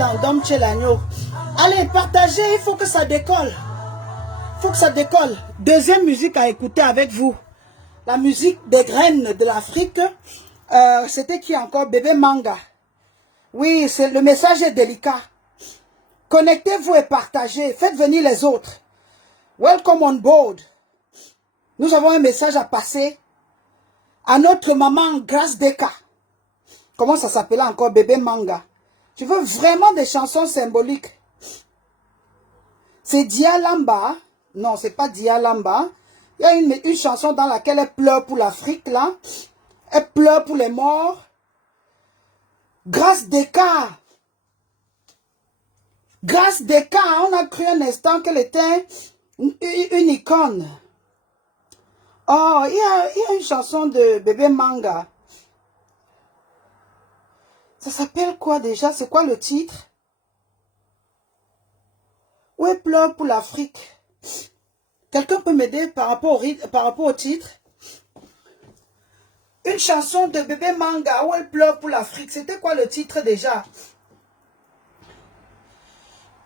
Tandem chez l'agneau. Allez, partagez, il faut que ça décolle. Il faut que ça décolle. Deuxième musique à écouter avec vous. La musique des graines de l'Afrique. C'était qui encore? Bébé Manga. Oui, le message est délicat. Connectez-vous et partagez. Faites venir les autres. Welcome on board. Nous avons un message à passer à notre maman Grace Deka. Comment ça s'appelle encore? Bébé Manga. Je veux vraiment des chansons symboliques. C'est Dia Lamba. Non, c'est pas Dia Lamba. Il y a une chanson dans laquelle elle pleure pour l'Afrique, là. Elle pleure pour les morts. Grace Deka. Grace Deka, on a cru un instant qu'elle était une icône. Oh, il y a une chanson de Bébé Manga. Ça s'appelle quoi déjà? C'est quoi le titre? Où elle pleure pour l'Afrique? Quelqu'un peut m'aider par rapport au titre? Une chanson de Bébé Manga où elle pleure pour l'Afrique. C'était quoi le titre déjà?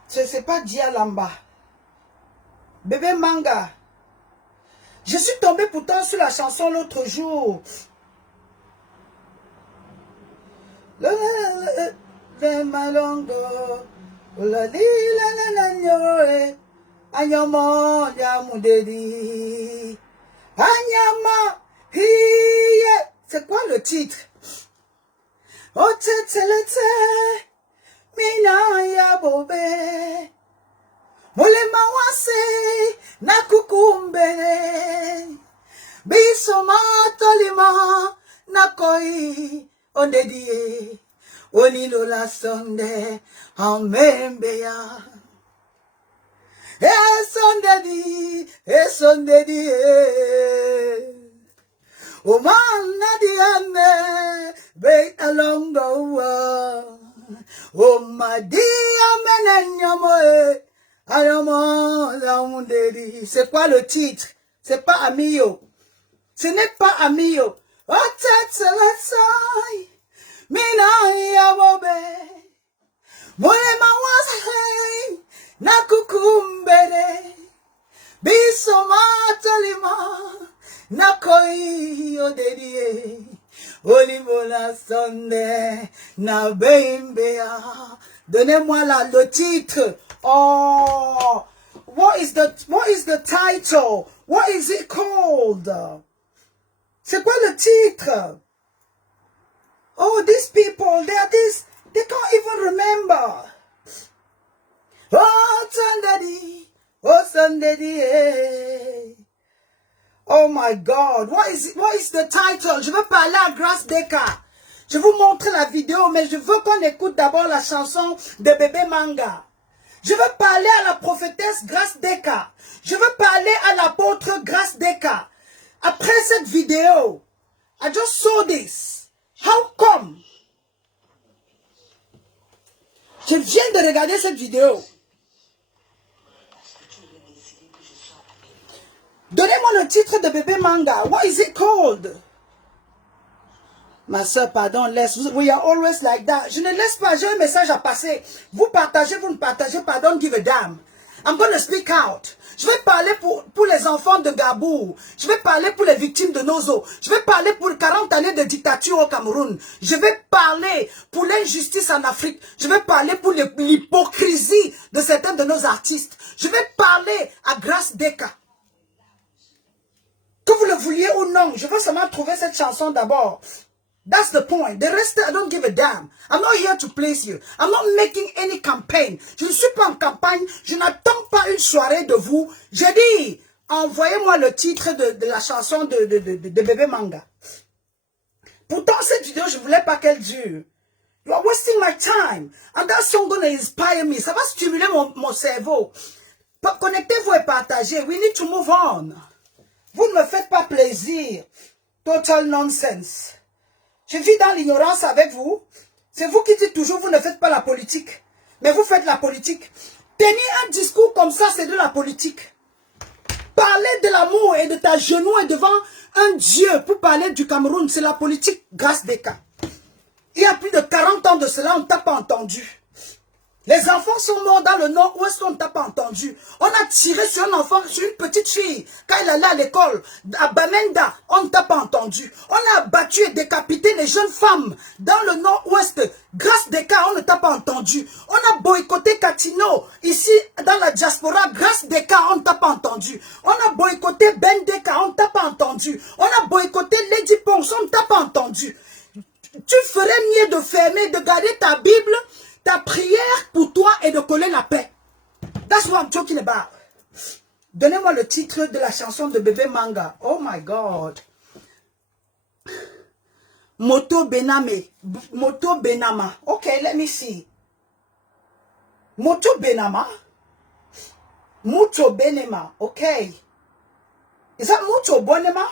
C'est pas Dia Lamba. Bébé Manga. Je suis tombée pourtant sur la chanson l'autre jour. Le malongo. Anyama yamudedi. Anyama hiye. C'est quoi le titre? Otetelete. Mina ya bobe. Molema wase na kukumbere. Bisoma tolima na koi ondedie. Onilo la sonde amembeya. Esondedi. O man na diame break along the wall. O madia menenyomoe. C'est quoi le titre? C'est pas Amio. Ce n'est pas Amio. Oh, tête la saille. Mina yabobe. Moye mawase. Na kukumbere. Bisoma talima. Na koi odedie. Olivola sonde. Na bembea. Donnez-moi le titre. Oh, what is the title? What is it called? C'est quoi le titre? Oh, these people, they can't even remember. Oh, Sunday, eh. Oh my God, what is the title? Je veux parler à Grace Deka. Je vous montre la vidéo, mais je veux qu'on écoute d'abord la chanson de Bébé Manga. Je veux parler à la prophétesse Grace Deka. Je veux parler à l'apôtre Grace Deka. Après cette vidéo, I just saw this. How come? Je viens de regarder cette vidéo. Donnez-moi le titre de Bébé Manga. What is it called? Ma soeur, pardon, laisse. We are always like that. Je ne laisse pas, j'ai un message à passer. Vous partagez, vous ne partagez pas, don't give a damn. I'm going to speak out. Je vais parler pour les enfants de Gabou. Je vais parler pour les victimes de Nozo. Je vais parler pour 40 années de dictature au Cameroun. Je vais parler pour l'injustice en Afrique. Je vais parler pour l'hypocrisie de certains de nos artistes. Je vais parler à Grace Deka. Que vous le vouliez ou non, je veux seulement trouver cette chanson d'abord. That's the point. The rest, I don't give a damn. I'm not here to please you. I'm not making any campaign. Je ne suis pas en campagne. Je n'attends pas une soirée de vous. J'ai dit, envoyez-moi le titre de la chanson de Bébé Manga. Pourtant, cette vidéo, je ne voulais pas qu'elle dure. You are wasting my time. And that song gonna inspire me. Ça va stimuler mon cerveau. Connectez-vous et partagez. We need to move on. Vous ne me faites pas plaisir. Total nonsense. Je vis dans l'ignorance avec vous. C'est vous qui dites toujours, vous ne faites pas la politique. Mais vous faites la politique. Tenir un discours comme ça, c'est de la politique. Parler de l'amour et de ta genou et devant un Dieu pour parler du Cameroun, c'est la politique Grace Deka. Il y a plus de 40 ans de cela, on ne t'a pas entendu. Les enfants sont morts dans le nord-ouest, on ne t'a pas entendu. On a tiré sur un enfant, sur une petite fille, quand elle allait à l'école, à Bamenda, on ne t'a pas entendu. On a battu et décapité les jeunes femmes dans le nord-ouest. Grâce des cas, on ne t'a pas entendu. On a boycotté Katino, ici, dans la diaspora, grâce des cas, on ne t'a pas entendu. On a boycotté Bendeka, on ne t'a pas entendu. On a boycotté Lady Ponce, on ne t'a pas entendu. Tu ferais mieux de fermer, de garder ta Bible, ta prière pour toi et de coller la paix. That's what I'm talking about. Donnez-moi le titre de la chanson de Bébé Manga. Oh my God. Moto Bename. Moto Benama. Okay, let me see. Moto Benama. Mucho Benema. Okay. Is that Mucho Bonema?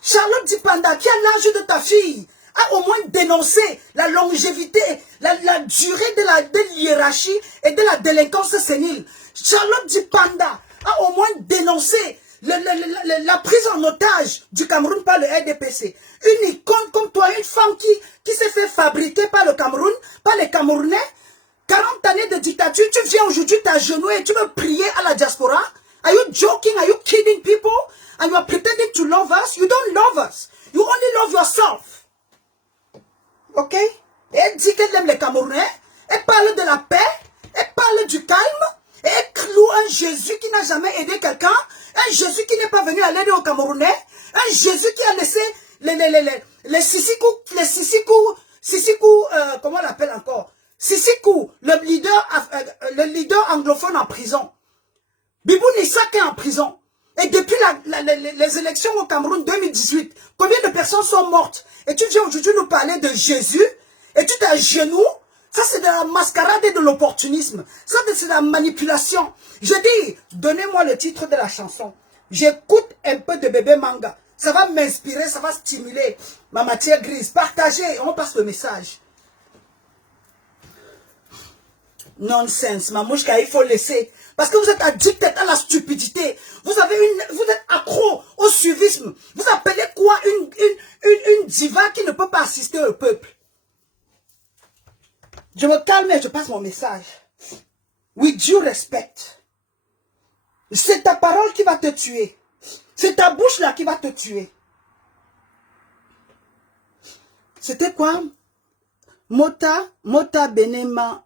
Charlotte Dipanda, qui a l'âge de ta fille, a au moins dénoncé la longévité, la durée de l'hiérarchie et de la délinquance sénile. Charlotte Dipanda a au moins dénoncé la prise en otage du Cameroun par le RDPC. Une icône comme toi, une femme qui s'est fait fabriquer par le Cameroun, par les Camerounais. 40 années de dictature, tu viens aujourd'hui t'agenouiller et tu veux prier à la diaspora? Are you joking? Are you kidding people? And you are pretending to love us? You don't love us. You only love yourself. Ok? Et elle dit qu'elle aime les Camerounais. Elle parle de la paix. Elle parle du calme. Et elle cloue un Jésus qui n'a jamais aidé quelqu'un. Un Jésus qui n'est pas venu à l'aide aux Camerounais. Un Jésus qui a laissé les Sisikou, comment on l'appelle encore? Sisikou, le leader anglophone en prison. Bibou Nissak est en prison. Et depuis les élections au Cameroun 2018, combien de personnes sont mortes? Et tu viens aujourd'hui nous parler de Jésus, et tu t'agenouilles. Ça, c'est de la mascarade et de l'opportunisme. Ça, c'est de la manipulation. Je dis, donnez-moi le titre de la chanson. J'écoute un peu de Bébé Manga. Ça va m'inspirer, ça va stimuler ma matière grise. Partagez, on passe le message. Nonsense, Mamouchka, il faut laisser. Parce que vous êtes addict à la stupidité. Vous êtes accro au suivisme. Vous appelez quoi une diva qui ne peut pas assister au peuple? Je me calme et je passe mon message. With due respect. C'est ta parole qui va te tuer. C'est ta bouche là qui va te tuer. C'était quoi? Mota Benema.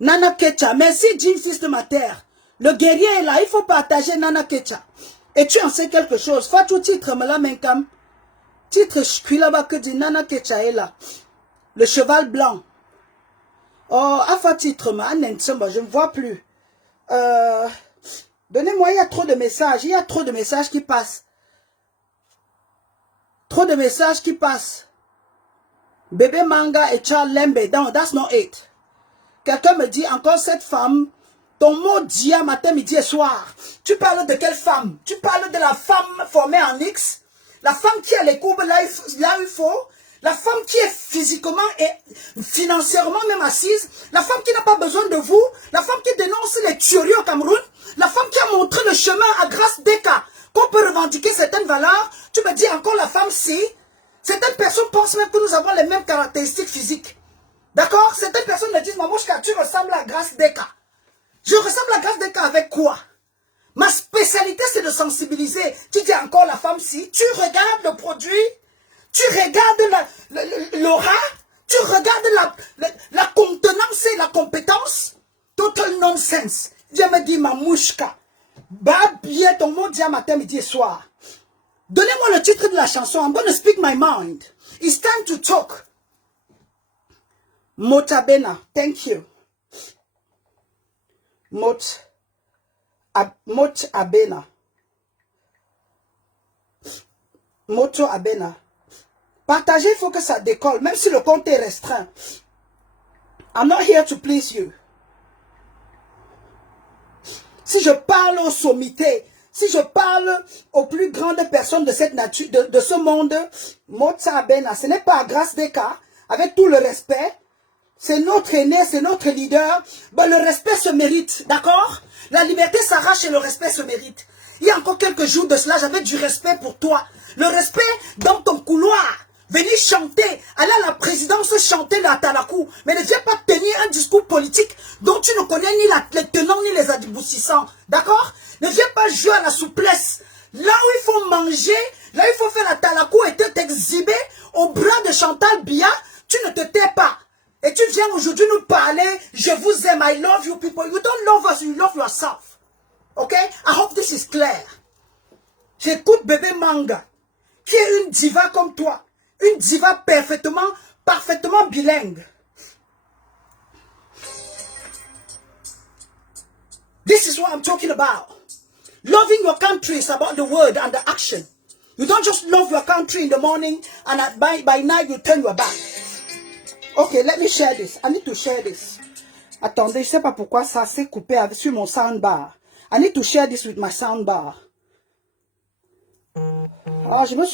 Nana Ketcha, merci Jim, fils de ma terre. Le guerrier est là, il faut partager Nana Ketcha. Et tu en sais quelque chose. Fatou titre, me la menkam. Titre, là-bas que dit Nana Ketcha est là. Le cheval blanc. Oh, afa titre, je ne vois plus. Donnez-moi, il y a trop de messages. Il y a trop de messages qui passent. Trop de messages qui passent. Bébé Manga et Charles Lembe. Non, that's not it. Quelqu'un me dit encore cette femme, ton mot dit à matin, midi et soir. Tu parles de quelle femme? Tu parles de la femme formée en X, la femme qui a les courbes là où il faut, la femme qui est physiquement et financièrement même assise, la femme qui n'a pas besoin de vous, la femme qui dénonce les tueries au Cameroun, la femme qui a montré le chemin à grâce des cas, qu'on peut revendiquer certaines valeurs. Tu me dis encore la femme si, certaines personnes pensent même que nous avons les mêmes caractéristiques physiques. D'accord? Certaines personnes me disent, Mamouchka, tu ressembles à Grace Deka. Je ressemble à Grace Deka avec quoi? Ma spécialité, c'est de sensibiliser. Tu dis encore la femme si. Tu regardes le produit, tu regardes l'aura, tu regardes la contenance et la compétence. Total nonsense. Dieu me dit, Mamouchka, bien ton mot dit à matin, midi et soir. Donnez-moi le titre de la chanson. I'm going to speak my mind. It's time to talk. Motabena, thank you. Mot Abena. Moto Abena. Partagez, il faut que ça décolle, même si le compte est restreint. I'm not here to please you. Si je parle aux sommités, si je parle aux plus grandes personnes de cette nature, de ce monde, Mota Abena, ce n'est pas à grâce des cas, avec tout le respect. C'est notre aîné, c'est notre leader. Ben, le respect se mérite, d'accord? La liberté s'arrache et le respect se mérite. Il y a encore quelques jours de cela, j'avais du respect pour toi. Le respect dans ton couloir. venir chanter, aller à la présidence chanter la Talakou, mais ne viens pas tenir un discours politique dont tu ne connais ni les tenants ni les aboutissants. D'accord? Ne viens pas jouer à la souplesse. Là où il faut manger, là où il faut faire la Talakou et t'exhiber au bras de Chantal Biya, tu ne te tais pas. Et tu viens aujourd'hui nous parler, je vous aime, I love you people. You don't love us, you love yourself. Ok? I hope this is clear. J'écoute Bébé Manga, qui est une diva comme toi. Une diva parfaitement bilingue. This is what I'm talking about. Loving your country is about the word and the action. You don't just love your country in the morning and by night you turn your back. Okay, let me share this. I need to share this. Attendez, je ne sais pas pourquoi ça s'est coupé sur mon soundbar. I need to share this with my soundbar. Alors, je me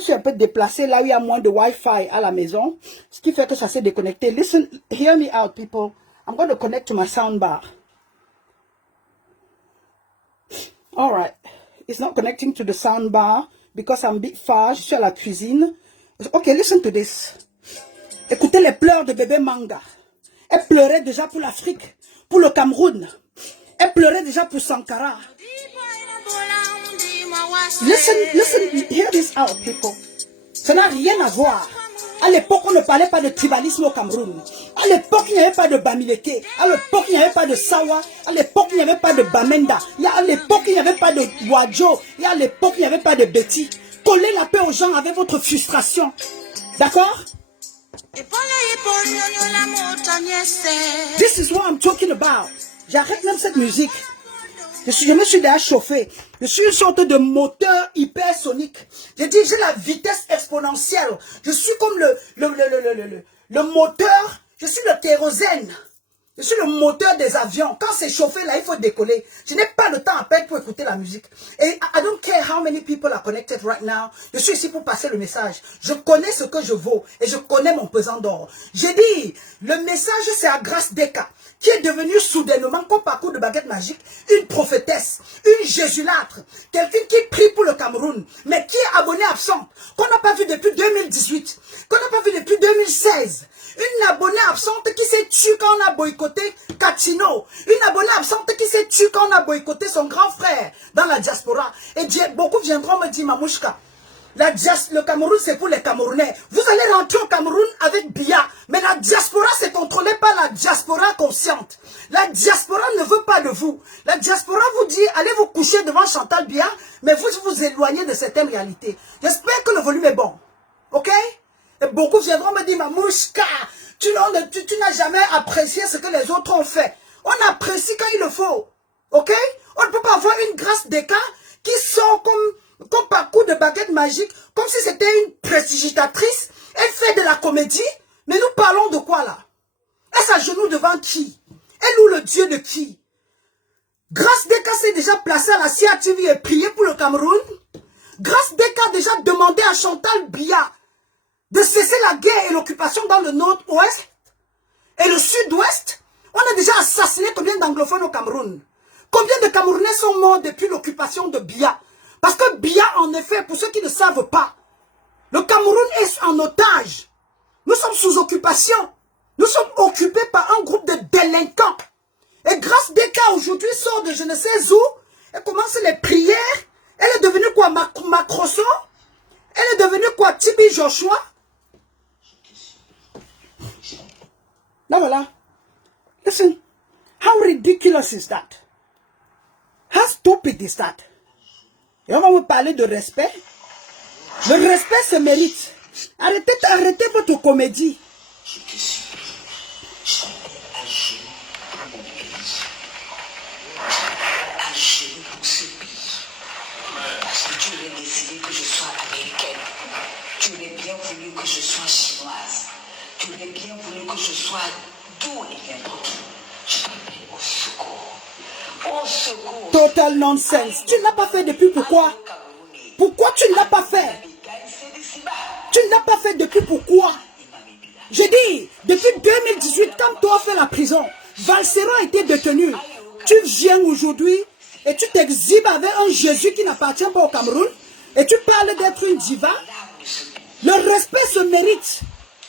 suis un peu déplacé là où il y a moins de Wi-Fi à la maison. Ce qui fait que ça s'est déconnecté. Listen, hear me out, people. I'm going to connect to my soundbar. Alright. It's not connecting to the soundbar because I'm a bit far. Je suis à la cuisine. Okay, listen to this. Écoutez les pleurs de Bébé Manga. Elle pleurait déjà pour l'Afrique, pour le Cameroun. Elle pleurait déjà pour Sankara. Listen, hear this out, people. Ça n'a rien à voir. À l'époque, on ne parlait pas de tribalisme au Cameroun. À l'époque, il n'y avait pas de Bamileke. À l'époque, il n'y avait pas de Sawa. À l'époque, il n'y avait pas de Bamenda. À l'époque, il n'y avait pas de Wadjo. Et à l'époque, il n'y avait pas de Betty. Collez la paix aux gens avec votre frustration. D'accord? This is what I'm talking about. J'arrête même cette musique. Je me suis déjà chauffé. Je suis une sorte de moteur hypersonique. Je dis, j'ai la vitesse exponentielle. Je suis comme le moteur. Je suis le kérosène. Je suis le moteur des avions. Quand c'est chauffé, là, il faut décoller. Je n'ai pas le temps à perdre pour écouter la musique. Et I don't care how many people are connected right now. Je suis ici pour passer le message. Je connais ce que je vaux et je connais mon pesant d'or. J'ai dit, le message, c'est à Grace Deka, qui est devenue soudainement, comme parcours de baguette magique, une prophétesse, une jésulâtre, quelqu'un qui prie pour le Cameroun, mais qui est abonnée absente, qu'on n'a pas vu depuis 2018, qu'on n'a pas vu depuis 2016. Une abonnée absente qui s'est tuée quand on a boycotté Katino. Une abonnée absente qui s'est tuée quand on a boycotté son grand frère dans la diaspora. Et beaucoup viendront me dire, Mamouchka, le Cameroun c'est pour les Camerounais. Vous allez rentrer au Cameroun avec Biya. Mais la diaspora c'est contrôlé par la diaspora consciente. La diaspora ne veut pas de vous. La diaspora vous dit, allez vous coucher devant Chantal Biya, mais vous vous éloignez de certaines réalités. J'espère que le volume est bon. Ok? Et beaucoup viendront me dire, Mamouchka, tu n'as jamais apprécié ce que les autres ont fait. On apprécie quand il le faut. Ok? On ne peut pas avoir une Grace Deka qui sort comme parcours de baguette magique, comme si c'était une prestigitatrice. Elle fait de la comédie. Mais nous parlons de quoi là? Elle s'agenouille devant qui? Elle loue le Dieu de qui? Grace Deka s'est déjà placée à la CATV et prié pour le Cameroun. Grace Deka a déjà demandé à Chantal Biya de cesser la guerre et l'occupation dans le nord-ouest et le sud-ouest. On a déjà assassiné combien d'anglophones au Cameroun? Combien de Camerounais sont morts depuis l'occupation de Biya? Parce que Biya, en effet, pour ceux qui ne savent pas, le Cameroun est en otage. Nous sommes sous occupation. Nous sommes occupés par un groupe de délinquants. Et Grace Deka aujourd'hui sort de je ne sais où. Elle commence les prières. Elle est devenue quoi? Macrosso? Elle est devenue quoi? Tibi Joshua? Là voilà. Listen, how ridiculous is that? How stupid is that? Et on va me parler de respect. Le respect se mérite. Arrêtez votre comédie. Je te suis. À genoux pour mon pays. À genoux pour ce pays. Parce que tu aurais décidé que je sois américaine. Tu aurais bien voulu que je sois chinoise. Tu aurais bien voulu que je sois d'où et n'importe où. Je t'appelle au secours. Au secours. Total nonsense. Tu ne l'as pas fait depuis pourquoi? Pourquoi tu ne l'as pas fait? Tu ne l'as pas fait depuis pourquoi? Je dis, depuis 2018, quand toi fait la prison, Valsero a été détenu. Tu viens aujourd'hui et tu t'exhibes avec un Jésus qui n'appartient pas au Cameroun et tu parles d'être une diva. Le respect se mérite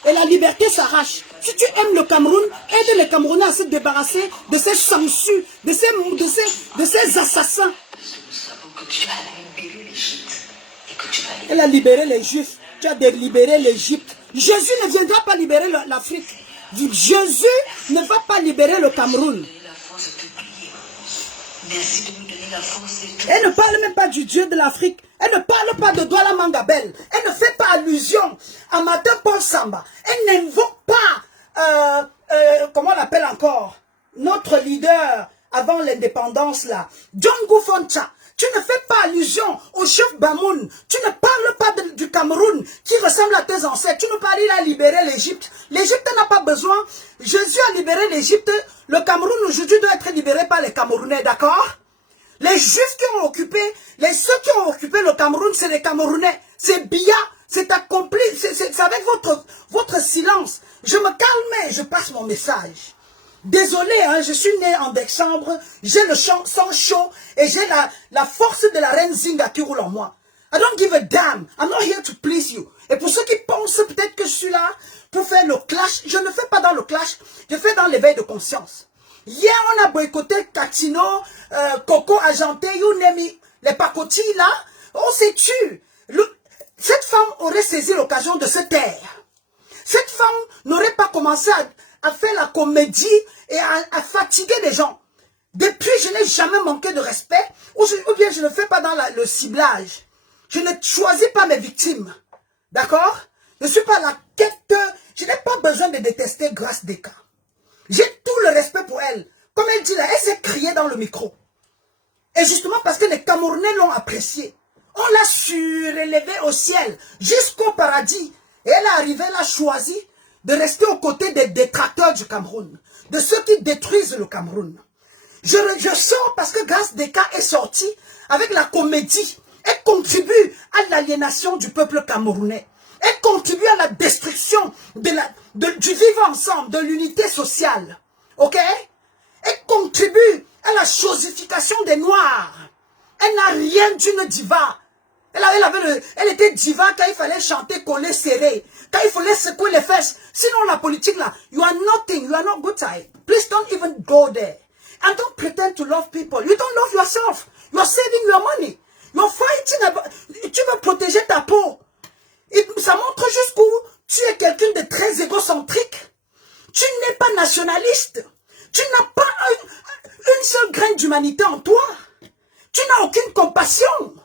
et la liberté s'arrache. Si tu aimes le Cameroun, aide les Camerounais à se débarrasser de ces sangsues, de ces assassins. Parce que nous savons que tu as libéré l'Égypte et que tu vas libérer. Elle a libéré les Juifs. Tu as libéré l'Égypte. Jésus ne viendra pas libérer l'Afrique. Jésus ne va pas libérer le Cameroun. La force de prier. Merci de nous donner la force de tout. Elle ne parle même pas du Dieu de l'Afrique. Elle ne parle pas de Douala Mangabel. Elle ne fait pas allusion à Martin Paul Samba. Elle n'invoque pas, comment on l'appelle encore, notre leader avant l'indépendance là, John Goufoncha. Tu ne fais pas allusion au chef Bamoun. Tu ne parles pas du Cameroun qui ressemble à tes ancêtres. Tu ne parles, il a libéré l'Égypte. L'Égypte n'a pas besoin. Jésus a libéré l'Égypte. Le Cameroun aujourd'hui doit être libéré par les Camerounais, d'accord? Les Juifs qui ont occupé, ceux qui ont occupé le Cameroun, c'est les Camerounais. C'est Biya, c'est accompli, c'est avec votre silence. Je me calme et je passe mon message. Désolé, hein, je suis né en décembre, j'ai le sang chaud et j'ai la force de la reine Zinga qui roule en moi. I don't give a damn. I'm not here to please you. Et pour ceux qui pensent peut-être que je suis là pour faire le clash, je ne fais pas dans le clash, je fais dans l'éveil de conscience. Hier, on a boycotté Catino, Coco Agenté, you name it, les pacotilles là, on s'est tué. Cette femme aurait saisi l'occasion de se taire. Cette femme n'aurait pas commencé à faire la comédie et à fatiguer les gens. Depuis, je n'ai jamais manqué de respect, ou bien je ne fais pas dans le ciblage. Je ne choisis pas mes victimes. D'accord? Je ne suis pas la quête, je n'ai pas besoin de détester Grace Deka. J'ai tout le respect pour elle. Comme elle dit là, elle s'est criée dans le micro. Et justement parce que les Camerounais l'ont appréciée. On l'a surélevée au ciel, jusqu'au paradis. Et elle est arrivée, elle a choisi de rester aux côtés des détracteurs du Cameroun. De ceux qui détruisent le Cameroun. Je sors parce que Grace Deka est sortie avec la comédie. Elle contribue à l'aliénation du peuple camerounais. Elle contribue à la destruction du vivre ensemble, de l'unité sociale. Ok? Elle contribue à la chosification des Noirs. Elle n'a rien d'une diva. Elle était diva quand il fallait chanter collé serré. Quand il fallait secouer les fesses. Sinon la politique là, you are nothing, you are not good type. Please don't even go there. And don't pretend to love people. You don't love yourself. You are saving your money. You are fighting. Tu veux protéger ta peau. Et ça montre jusqu'où tu es quelqu'un de très égocentrique. Tu n'es pas nationaliste. Tu n'as pas une seule graine d'humanité en toi. Tu n'as aucune compassion.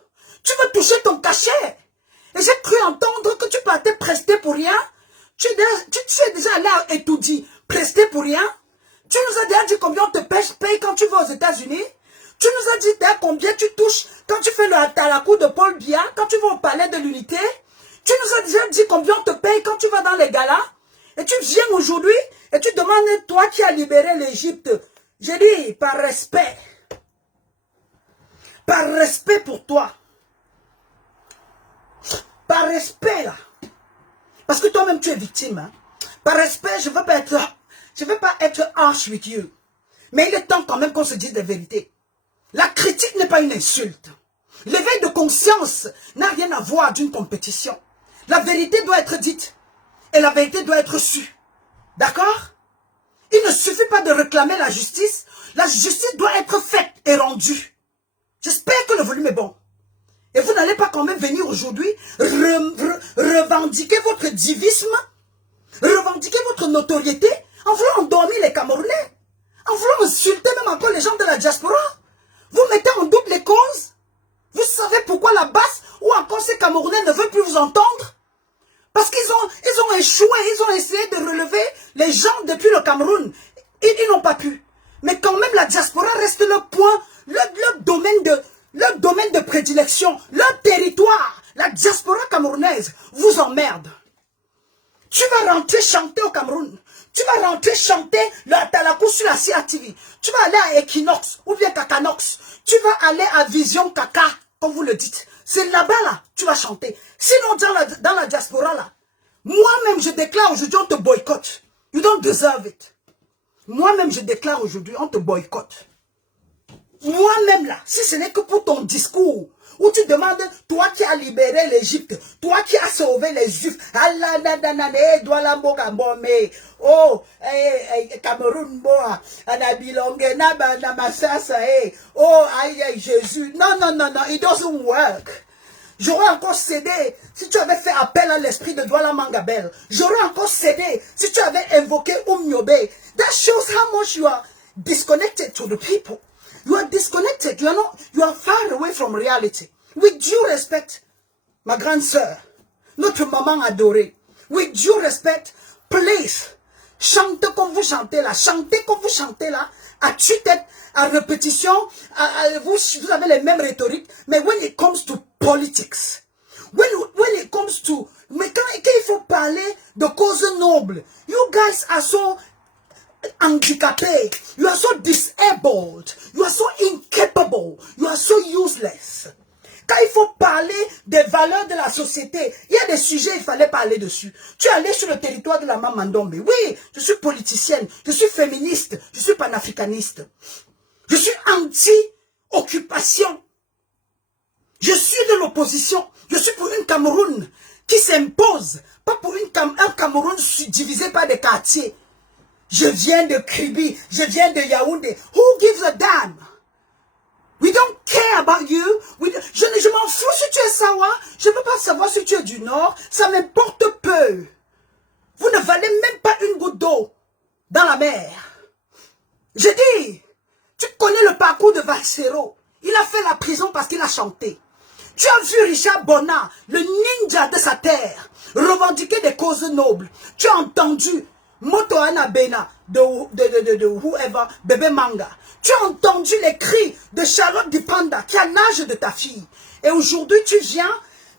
Tu veux toucher ton cachet. Et j'ai cru entendre que tu partais prester pour rien. Tu es déjà allé à étudier, prester pour rien. Tu nous as déjà dit combien on te paye quand tu vas aux États-Unis. Tu nous as dit combien tu touches quand tu fais le atalakou de Paul Biya, quand tu vas au palais de l'unité. Tu nous as déjà dit combien on te paye quand tu vas dans les galas. Et tu viens aujourd'hui et tu demandes, toi qui as libéré l'Égypte. J'ai dit, par respect. Par respect pour toi. Par respect là. Parce que toi-même tu es victime. Hein. Par respect, je ne veux pas être harsh with you. Mais il est temps quand même qu'on se dise des vérités. La critique n'est pas une insulte. L'éveil de conscience n'a rien à voir d'une compétition. La vérité doit être dite. Et la vérité doit être sue. D'accord? Il ne suffit pas de réclamer la justice. La justice doit être faite et rendue. J'espère que le volume est bon. Et vous n'allez pas quand même venir aujourd'hui revendiquer votre divisme, revendiquer votre notoriété, en voulant endormir les Camerounais, en voulant insulter même encore les gens de la diaspora. Vous mettez en doute les causes. Vous savez pourquoi la basse ou encore ces Camerounais ne veulent plus vous entendre? Parce qu'ils ont échoué, ils ont essayé de relever les gens depuis le Cameroun. Ils n'ont pas pu. Mais quand même la diaspora reste leur point, leur domaine de prédilection, leur territoire. La diaspora camerounaise vous emmerde. Tu vas rentrer chanter au Cameroun. Tu vas rentrer chanter le Atalakou sur la CATV. Tu vas aller à Equinox ou bien Kakanox. Tu vas aller à Vision Kaka, comme vous le dites. C'est là-bas, là, tu vas chanter. Sinon, dans la diaspora, là, moi-même, je déclare aujourd'hui, on te boycotte. You don't deserve it. Moi-même, je déclare aujourd'hui, on te boycotte. Moi-même, là, si ce n'est que pour ton discours, où tu demandes, toi qui as libéré l'Égypte, toi qui as sauvé les Juifs, Allah, oh, Cameroun, boa, Anabilonge, Naba, Namasasa, oh, aïe, Jésus. Non, non, non, non, it doesn't work. J'aurais encore cédé si tu avais fait appel à l'esprit de Douala Mangabel. J'aurais encore cédé si tu avais invoqué Nyobe. That shows how much you are disconnected to the people. You are disconnected. You are far away from reality. With due respect, ma grande sœur, notre maman adorée, with due respect, please, chantez comme vous chantez là, chantez comme vous chantez là, à tue-tête, à répétition, vous avez les mêmes rhétoriques, mais when it comes to politics, when it comes to, mais quand il faut parler de causes nobles, you guys are so handicapés, you are so disabled, you are so incapable, you are so useless. Quand il faut parler des valeurs de la société, il y a des sujets, il fallait parler dessus. Tu es allé sur le territoire de la Mamandombe. Oui, je suis politicienne, je suis féministe, je suis panafricaniste. Je suis anti-occupation. Je suis de l'opposition. Je suis pour une Cameroun qui s'impose, pas pour un Cameroun divisé par des quartiers. Je viens de Kribi, je viens de Yaoundé. Who gives a damn? We don't care about you. Je m'en fous si tu es Sawa. Je ne veux pas savoir si tu es du Nord. Ça m'importe peu. Vous ne valez même pas une goutte d'eau dans la mer. Je dis, tu connais le parcours de Valsero. Il a fait la prison parce qu'il a chanté. Tu as vu Richard Bona, le ninja de sa terre, revendiquer des causes nobles. Tu as entendu Motoana Bena de whoever, Bébé Manga. Tu as entendu les cris de Charlotte Dipanda qui a l'âge de ta fille. Et aujourd'hui, tu viens,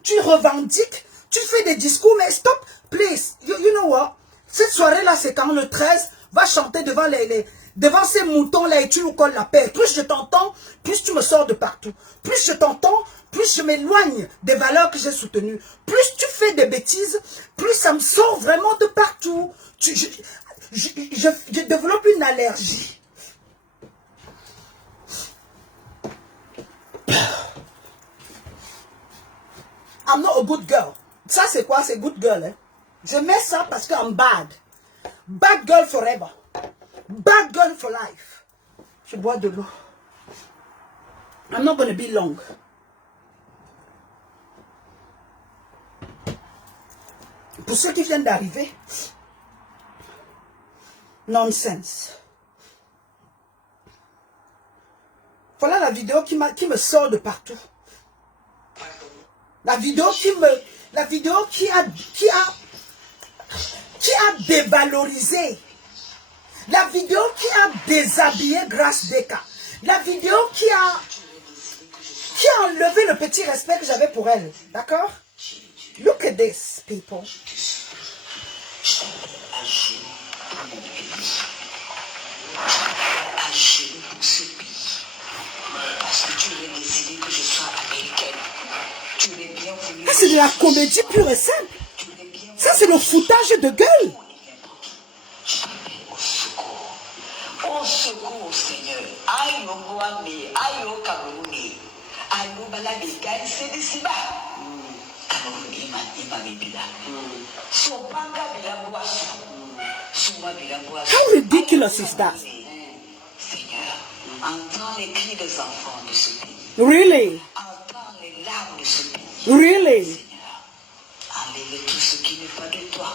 tu revendiques, tu fais des discours, mais stop, please. You know what? Cette soirée-là, c'est quand le 13 va chanter devant ces moutons-là et tu nous colles la paix. Plus je t'entends, plus tu me sors de partout. Plus je t'entends, plus je m'éloigne des valeurs que j'ai soutenues. Plus tu fais des bêtises, plus ça me sort vraiment de partout. Je développe une allergie. I'm not a good girl. Ça c'est quoi? C'est good girl. Hein? Je mets ça parce que I'm bad. Bad girl forever. Bad girl for life. Je bois de l'eau. I'm not going to be long. Pour ceux qui viennent d'arriver, nonsense. Voilà la vidéo qui me sort de partout. La vidéo qui a dévalorisé. La vidéo qui a déshabillé Grace Deka. La vidéo qui a enlevé le petit respect que j'avais pour elle. D'accord? Look at this, people. Ça, c'est de la comédie pure et simple. Ça, c'est le foutage de gueule. Au secours, Seigneur. Aïe, au Mohamed, aïe, au Cameroun. Aïe, au Balabéka, c'est ici bas. Cameroun, il m'a mis là. Son panga, il a boisson. How ridiculous is that? Seigneur, entends les cris des enfants de ce pays. Really? Entends les larmes de ce pays. Really? Seigneur, enlève tout ce qui n'est pas de toi.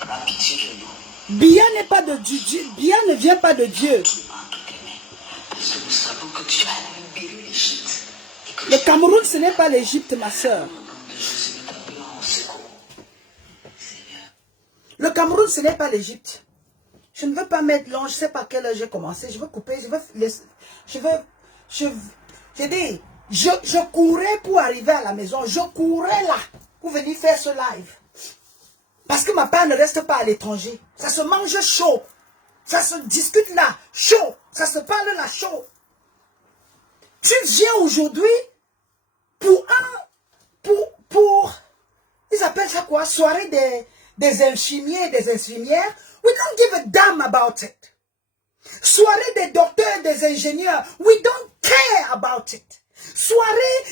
Prends pitié de nous. Bien n'est pas de Dieu. Bien ne vient pas de Dieu. Parce que nous savons que tu as libéré l'Égypte. Le Cameroun, ce n'est pas l'Égypte, ma soeur. Le Cameroun, ce n'est pas l'Égypte. Je ne veux pas mettre long, je ne sais pas à quelle heure j'ai commencé. Je veux couper, je courais pour arriver à la maison. Je courais là pour venir faire ce live. Parce que ma part ne reste pas à l'étranger. Ça se mange chaud. Ça se discute là, chaud. Ça se parle là, chaud. Tu viens aujourd'hui ils appellent ça quoi? Soirée des infirmiers et des infirmières. We don't give a damn about it. Soirée des docteurs et des ingénieurs. We don't care about it. Soirée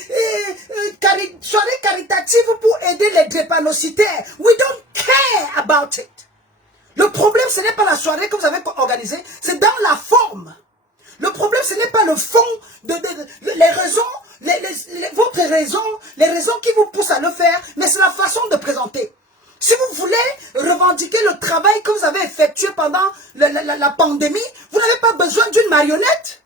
caritative pour aider les drépanocytaires. We don't care about it. Le problème, ce n'est pas la soirée que vous avez organisée, c'est dans la forme. Le problème, ce n'est pas le fond, les raisons, votre raison, les raisons qui vous poussent à le faire, mais c'est la façon de présenter. Si vous voulez revendiquer le travail que vous avez effectué pendant la pandémie, vous n'avez pas besoin d'une marionnette.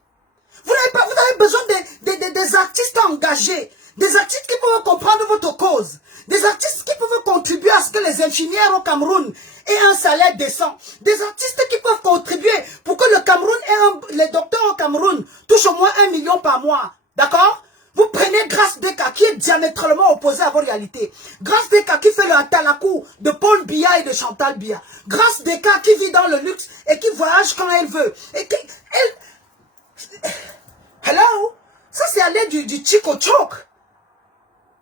Vous avez besoin des artistes engagés, des artistes qui peuvent comprendre votre cause, des artistes qui peuvent contribuer à ce que les infirmières au Cameroun aient un salaire décent, des artistes qui peuvent contribuer pour que le Cameroun les docteurs au Cameroun touchent au moins 1 million par mois. D'accord? Vous prenez Grace Deka qui est diamétralement opposé à vos réalités. Grace Deka qui fait le Atalakou de Paul Biya et de Chantal Biya. Grace Deka qui vit dans le luxe et qui voyage quand elle veut. Et hello? Ça c'est aller du Chico Choc.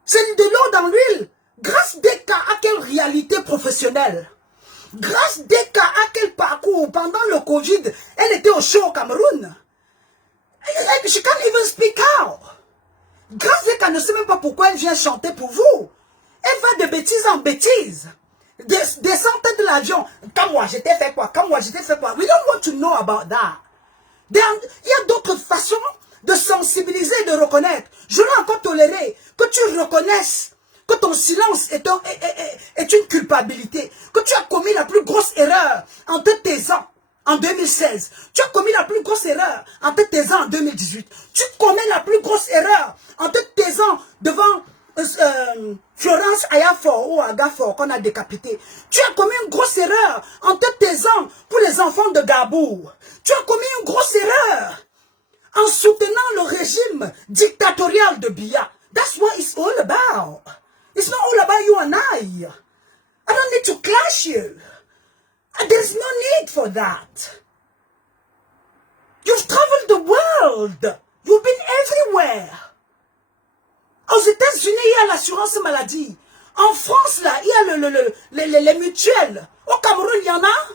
C'est de l'eau dans l'huile. Grace Deka a quelle réalité professionnelle? Grace Deka a quel parcours? Pendant le Covid, elle était au show au Cameroun. She can't even speak out. Grace Deka ne sait même pas pourquoi elle vient chanter pour vous. Elle va de bêtise en bêtise. Descendez de l'avion. Comme moi, je t'ai fait quoi? Comme moi, je t'ai fait quoi? We don't want to know about that. Il y a d'autres façons de sensibiliser et de reconnaître. Je l'ai encore toléré que tu reconnaisses que ton silence est une culpabilité, que tu as commis la plus grosse erreur en te taisant en 2016. Tu as commis la plus grosse erreur en te taisant en 2018. Tu commets la plus grosse erreur en te taisant devant Florence Ayafor ou Agafor qu'on a décapité. Tu as commis une grosse erreur en te taisant pour les enfants de Gabou. Tu as commis une grosse erreur en soutenant le régime dictatorial de Biya. That's what it's all about. It's not all about you and I. I don't need to clash you. There's no need for that. You've traveled the world. You've been everywhere. Aux États-Unis, il y a l'assurance maladie. En France, là, il y a les mutuelles. Au Cameroun, il y en a.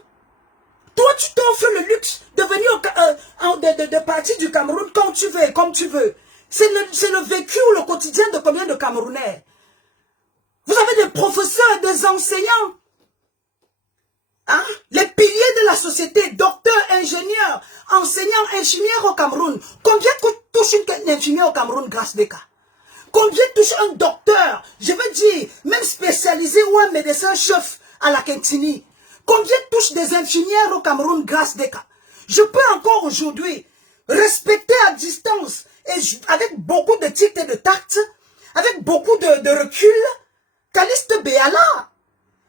Toi, tu t'offres le luxe de venir de partir du Cameroun quand tu veux et comme tu veux. C'est le vécu ou le quotidien de combien de Camerounais? Vous avez des professeurs, des enseignants. Hein? Les piliers de la société, docteurs, ingénieurs, enseignants, infirmières au Cameroun. Combien touche une infirmière au Cameroun, Grace Deka? Combien touche un docteur, je veux dire, même spécialisé ou un médecin-chef à la Kentini? Combien touche des infirmières au Cameroun, Grace Deka? Je peux encore aujourd'hui respecter à distance, et avec beaucoup de tics et de tact, avec beaucoup de recul, Caliste Béala.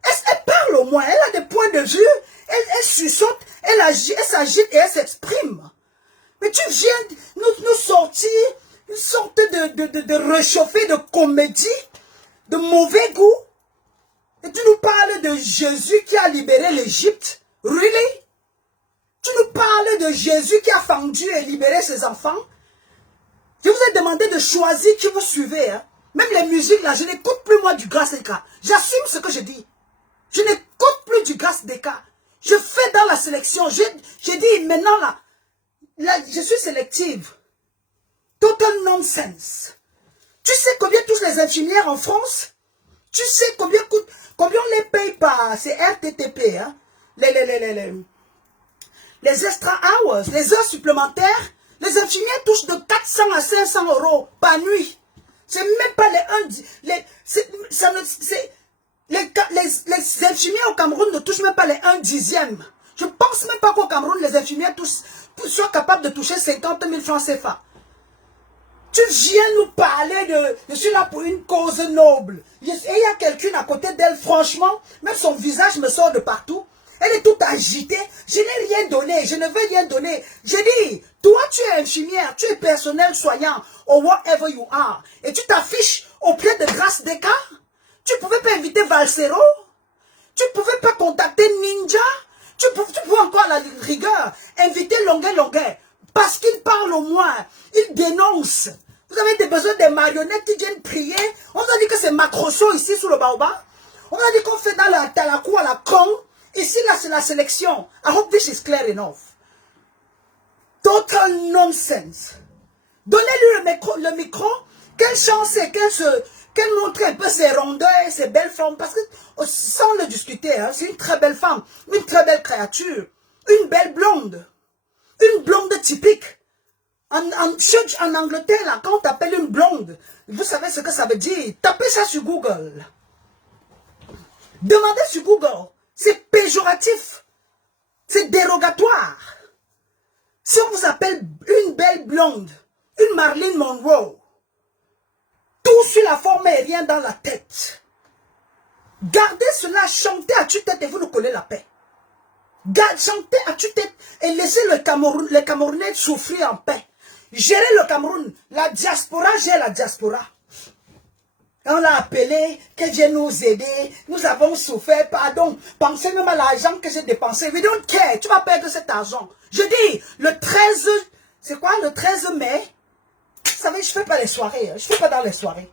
Elle parle au moins, elle a des points de vue, elle suçote, elle agit, elle s'agite et elle s'exprime. Mais tu viens nous sortir une sorte de réchauffé de comédie, de mauvais goût. Et tu nous parles de Jésus qui a libéré l'Égypte. Really? Tu nous parles de Jésus qui a fendu et libéré ses enfants. Je vous ai demandé de choisir qui vous suivez. Hein. Même les musiques là, je n'écoute plus moi du Grace Deka. J'assume ce que je dis. Je n'écoute plus du Grace Deka. Je fais dans la sélection. J'ai dit maintenant là, je suis sélective. Total nonsense. Tu sais combien touchent les infirmières en France? Tu sais combien on les paye par ces RTTP, hein? Les extra hours, les heures supplémentaires. Les infirmières touchent de 400 à 500 euros par nuit. C'est même pas les infirmières au Cameroun ne touchent même pas les 1/10. Je pense même pas qu'au Cameroun, les infirmières soient capables de toucher 50 000 francs CFA. Tu viens nous parler de... Je suis là pour une cause noble. Et il y a quelqu'un à côté d'elle, franchement, même son visage me sort de partout. Elle est toute agitée. Je n'ai rien donné. Je ne veux rien donner. J'ai dit, toi, tu es infirmière, tu es personnel soignant, or whatever you are. Et tu t'affiches auprès de Grace Deka. Tu pouvais pas inviter Valsero. Tu pouvais pas contacter Ninja. Tu pouvais encore, à la rigueur, inviter Longuet. Parce qu'il parle au moins. Il dénonce. Vous avez besoin des marionnettes qui viennent prier. On vous a dit que c'est Macrosso ici sous le baobab. On vous a dit qu'on fait dans la Talakou à la con. Ici, là, c'est la sélection. I hope this is clear enough. Total nonsense. Donnez-lui le micro, qu'elle chante et qu'elle montre un peu ses rondeurs et ses belles formes. Parce que, sans le discuter, hein, c'est une très belle femme, une très belle créature, une belle blonde, une blonde typique. En Angleterre, là, quand on t'appelle une blonde, vous savez ce que ça veut dire. Tapez ça sur Google. Demandez sur Google. C'est péjoratif. C'est dérogatoire. Si on vous appelle une belle blonde, une Marilyn Monroe, tout sur la forme et rien dans la tête. Gardez cela, chantez à tue-tête et vous nous collez la paix. Chantez à tue-tête et laissez les Camerounais souffrir en paix. Gérez le Cameroun. La diaspora gère la diaspora. On l'a appelé, que Dieu nous aider. Nous avons souffert, pardon. Pensez même à l'argent que j'ai dépensé. We don't care. Tu vas perdre cet argent. Je dis, le 13, c'est quoi, le 13 mai? Vous savez, je ne fais pas les soirées. Je ne fais pas dans les soirées.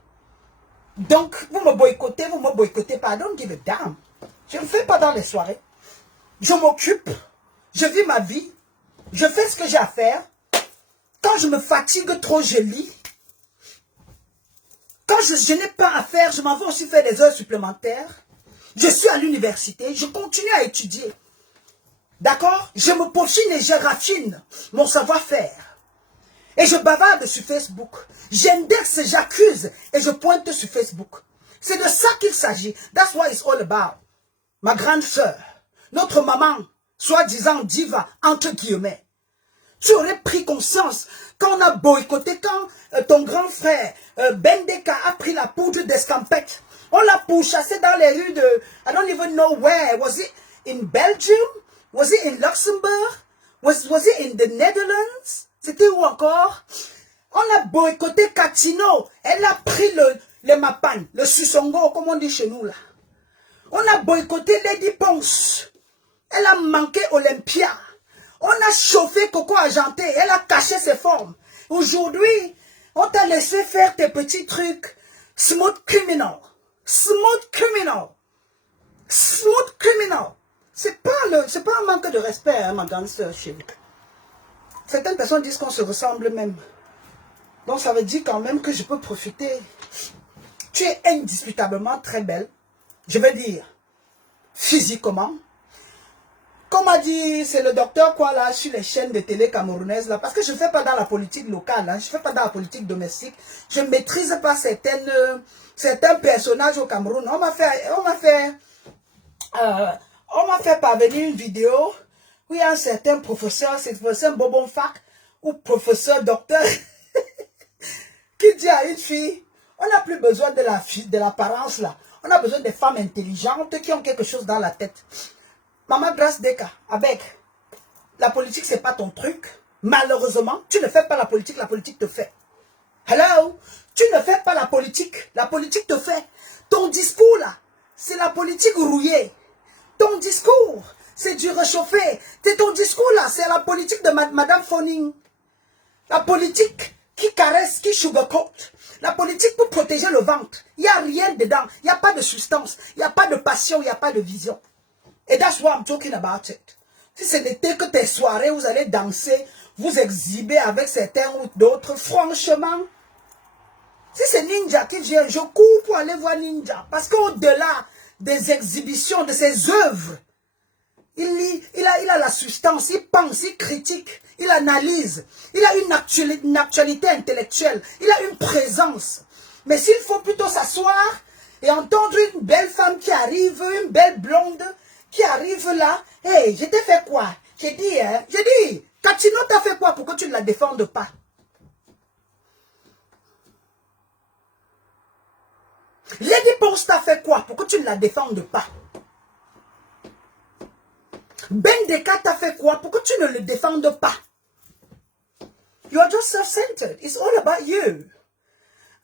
Donc, vous me boycottez, pardon, give a damn. Je ne fais pas dans les soirées. Je m'occupe. Je vis ma vie. Je fais ce que j'ai à faire. Quand je me fatigue trop, je lis. Quand je n'ai pas à faire, je m'en vais aussi faire des heures supplémentaires. Je suis à l'université, je continue à étudier. D'accord? Je me peaufine et je raffine mon savoir-faire. Et je bavarde sur Facebook. J'indexe, j'accuse et je pointe sur Facebook. C'est de ça qu'il s'agit. That's what it's all about. Ma grande sœur, notre maman, soi-disant diva, entre guillemets. Tu aurais pris conscience quand on a boycotté, quand ton grand frère Bendeka a pris la poudre d'escampette. On l'a pourchassé dans les rues de... I don't even know where. Was it in Belgium? Was it in Luxembourg? Was it in the Netherlands? C'était où encore? On a boycotté Katino. Elle a pris le Mapan, le Susongo, comme on dit chez nous là. On a boycotté Lady Ponce. Elle a manqué Olympia. On a chauffé Coco Argenté, elle a caché ses formes. Aujourd'hui, on t'a laissé faire tes petits trucs. Smooth criminal. Smooth criminal. Smooth criminal. C'est pas un manque de respect, hein, ma grande sœur chérie. Certaines personnes disent qu'on se ressemble même. Donc ça veut dire quand même que je peux profiter. Tu es indiscutablement très belle. Je veux dire, physiquement. Comme a dit, c'est le docteur quoi là, sur les chaînes de télé camerounaises là, parce que je ne fais pas dans la politique locale, hein, je ne fais pas dans la politique domestique, je ne maîtrise pas certains personnages au Cameroun. On m'a fait parvenir une vidéo où il y a un certain professeur, c'est le professeur Bobon Fac, ou professeur docteur, qui dit à une fille, on n'a plus besoin de l'apparence là, on a besoin des femmes intelligentes qui ont quelque chose dans la tête. Maman Grace Deka, avec la politique, c'est pas ton truc. Malheureusement, tu ne fais pas la politique te fait. Hello? Tu ne fais pas la politique te fait. Ton discours là, c'est la politique rouillée. Ton discours, c'est du réchauffé. Ton discours là, c'est la politique de Madame Foning. La politique qui caresse, qui sugarcoat. La politique pour protéger le ventre. Il n'y a rien dedans. Il n'y a pas de substance. Il n'y a pas de passion. Il n'y a pas de vision. Et that's what I'm talking about it. Si ce n'était que tes soirées, vous allez danser, vous exhiber avec certains ou d'autres, franchement, si c'est Ninja qui vient, je cours pour aller voir Ninja. Parce qu'au-delà des exhibitions, de ses œuvres, il a la substance, il pense, il critique, il analyse, il a une actualité intellectuelle, il a une présence. Mais s'il faut plutôt s'asseoir et entendre une belle femme qui arrive, une belle blonde, qui arrive là, hey, je t'ai fait quoi? J'ai dit, Katino t'a fait quoi pour que tu ne la défendes pas? Lady Ponce t'a fait quoi pour que tu ne la défendes pas? Bendeka t'a fait quoi pour que tu ne le défendes pas? You are just self-centered. It's all about you.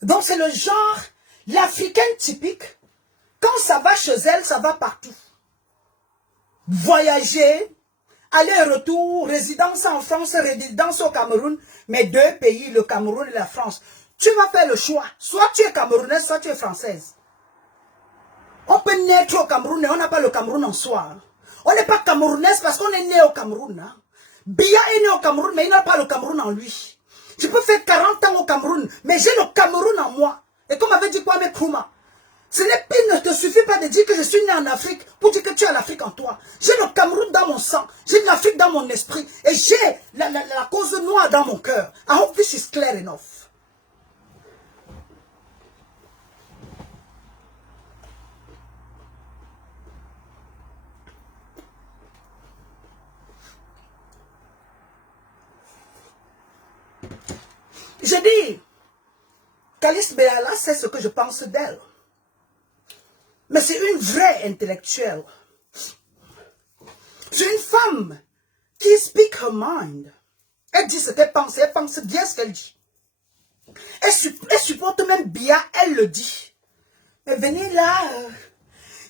Donc c'est le genre, l'africaine typique, quand ça va chez elle, ça va partout. Voyager, aller-retour, résidence en France, résidence au Cameroun, mais deux pays, le Cameroun et la France. Tu vas faire le choix. Soit tu es camerounaise, soit tu es française. On peut naître au Cameroun, mais on n'a pas le Cameroun en soi. Hein. On n'est pas camerounaise parce qu'on est né au Cameroun. Hein. Biya est né au Cameroun, mais il n'a pas le Cameroun en lui. Je peux faire 40 ans au Cameroun, mais j'ai le Cameroun en moi. Et comme avait dit Kwame Nkrumah, il ne te suffit pas de dire que je suis né en Afrique pour dire que tu as l'Afrique en toi. J'ai le Cameroun dans mon sang, j'ai l'Afrique dans mon esprit et j'ai la cause noire dans mon cœur. I hope this is clear enough. Je dis, Calice Béala, c'est ce que je pense d'elle. Mais c'est une vraie intellectuelle. C'est une femme qui speak her mind. Elle dit ce qu'elle pense bien ce qu'elle dit. Elle supporte même bien, elle le dit. Mais venez là,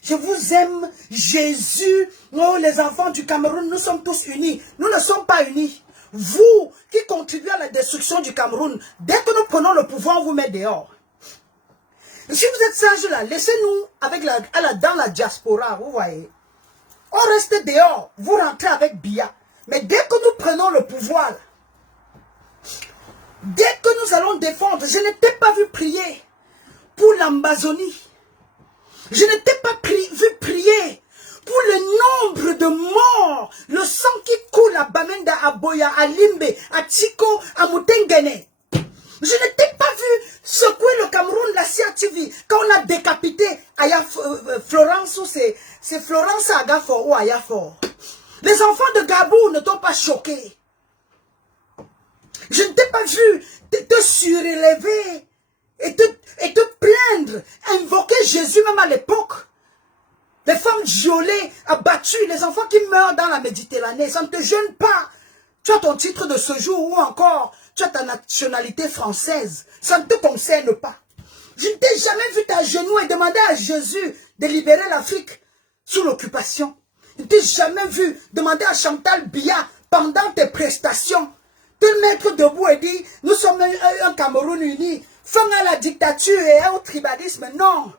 je vous aime, Jésus, oh les enfants du Cameroun, nous sommes tous unis. Nous ne sommes pas unis. Vous qui contribuez à la destruction du Cameroun, dès que nous prenons le pouvoir, on vous met dehors. Si vous êtes sages là, laissez-nous dans la diaspora, vous voyez. On reste dehors, vous rentrez avec Biya. Mais dès que nous prenons le pouvoir, dès que nous allons défendre, je n'étais pas vu prier pour l'Amazonie. Je n'étais pas vu prier pour le nombre de morts, le sang qui coule à Bamenda, à Boya, à Limbe, à Tiko, à Moutengene. Je n'étais pas vu secouer le Cameroun, la CRTV, quand on a décapité Florence, ou c'est Florence Agafor ou Ayafor. Les enfants de Gabou ne t'ont pas choqué. Je ne t'ai pas vu te surélever et te plaindre, invoquer Jésus même à l'époque. Les femmes violées, abattues, les enfants qui meurent dans la Méditerranée, ça ne te gêne pas. Tu as ton titre de séjour ou encore tu as ta nationalité française. Ça ne te concerne pas. Je ne t'ai jamais vu t'agenouiller et demander à Jésus de libérer l'Afrique sous l'occupation. Je ne t'ai jamais vu demander à Chantal Biya pendant tes prestations te mettre debout et dire nous sommes un Cameroun uni, fin à la dictature et au tribalisme. Non.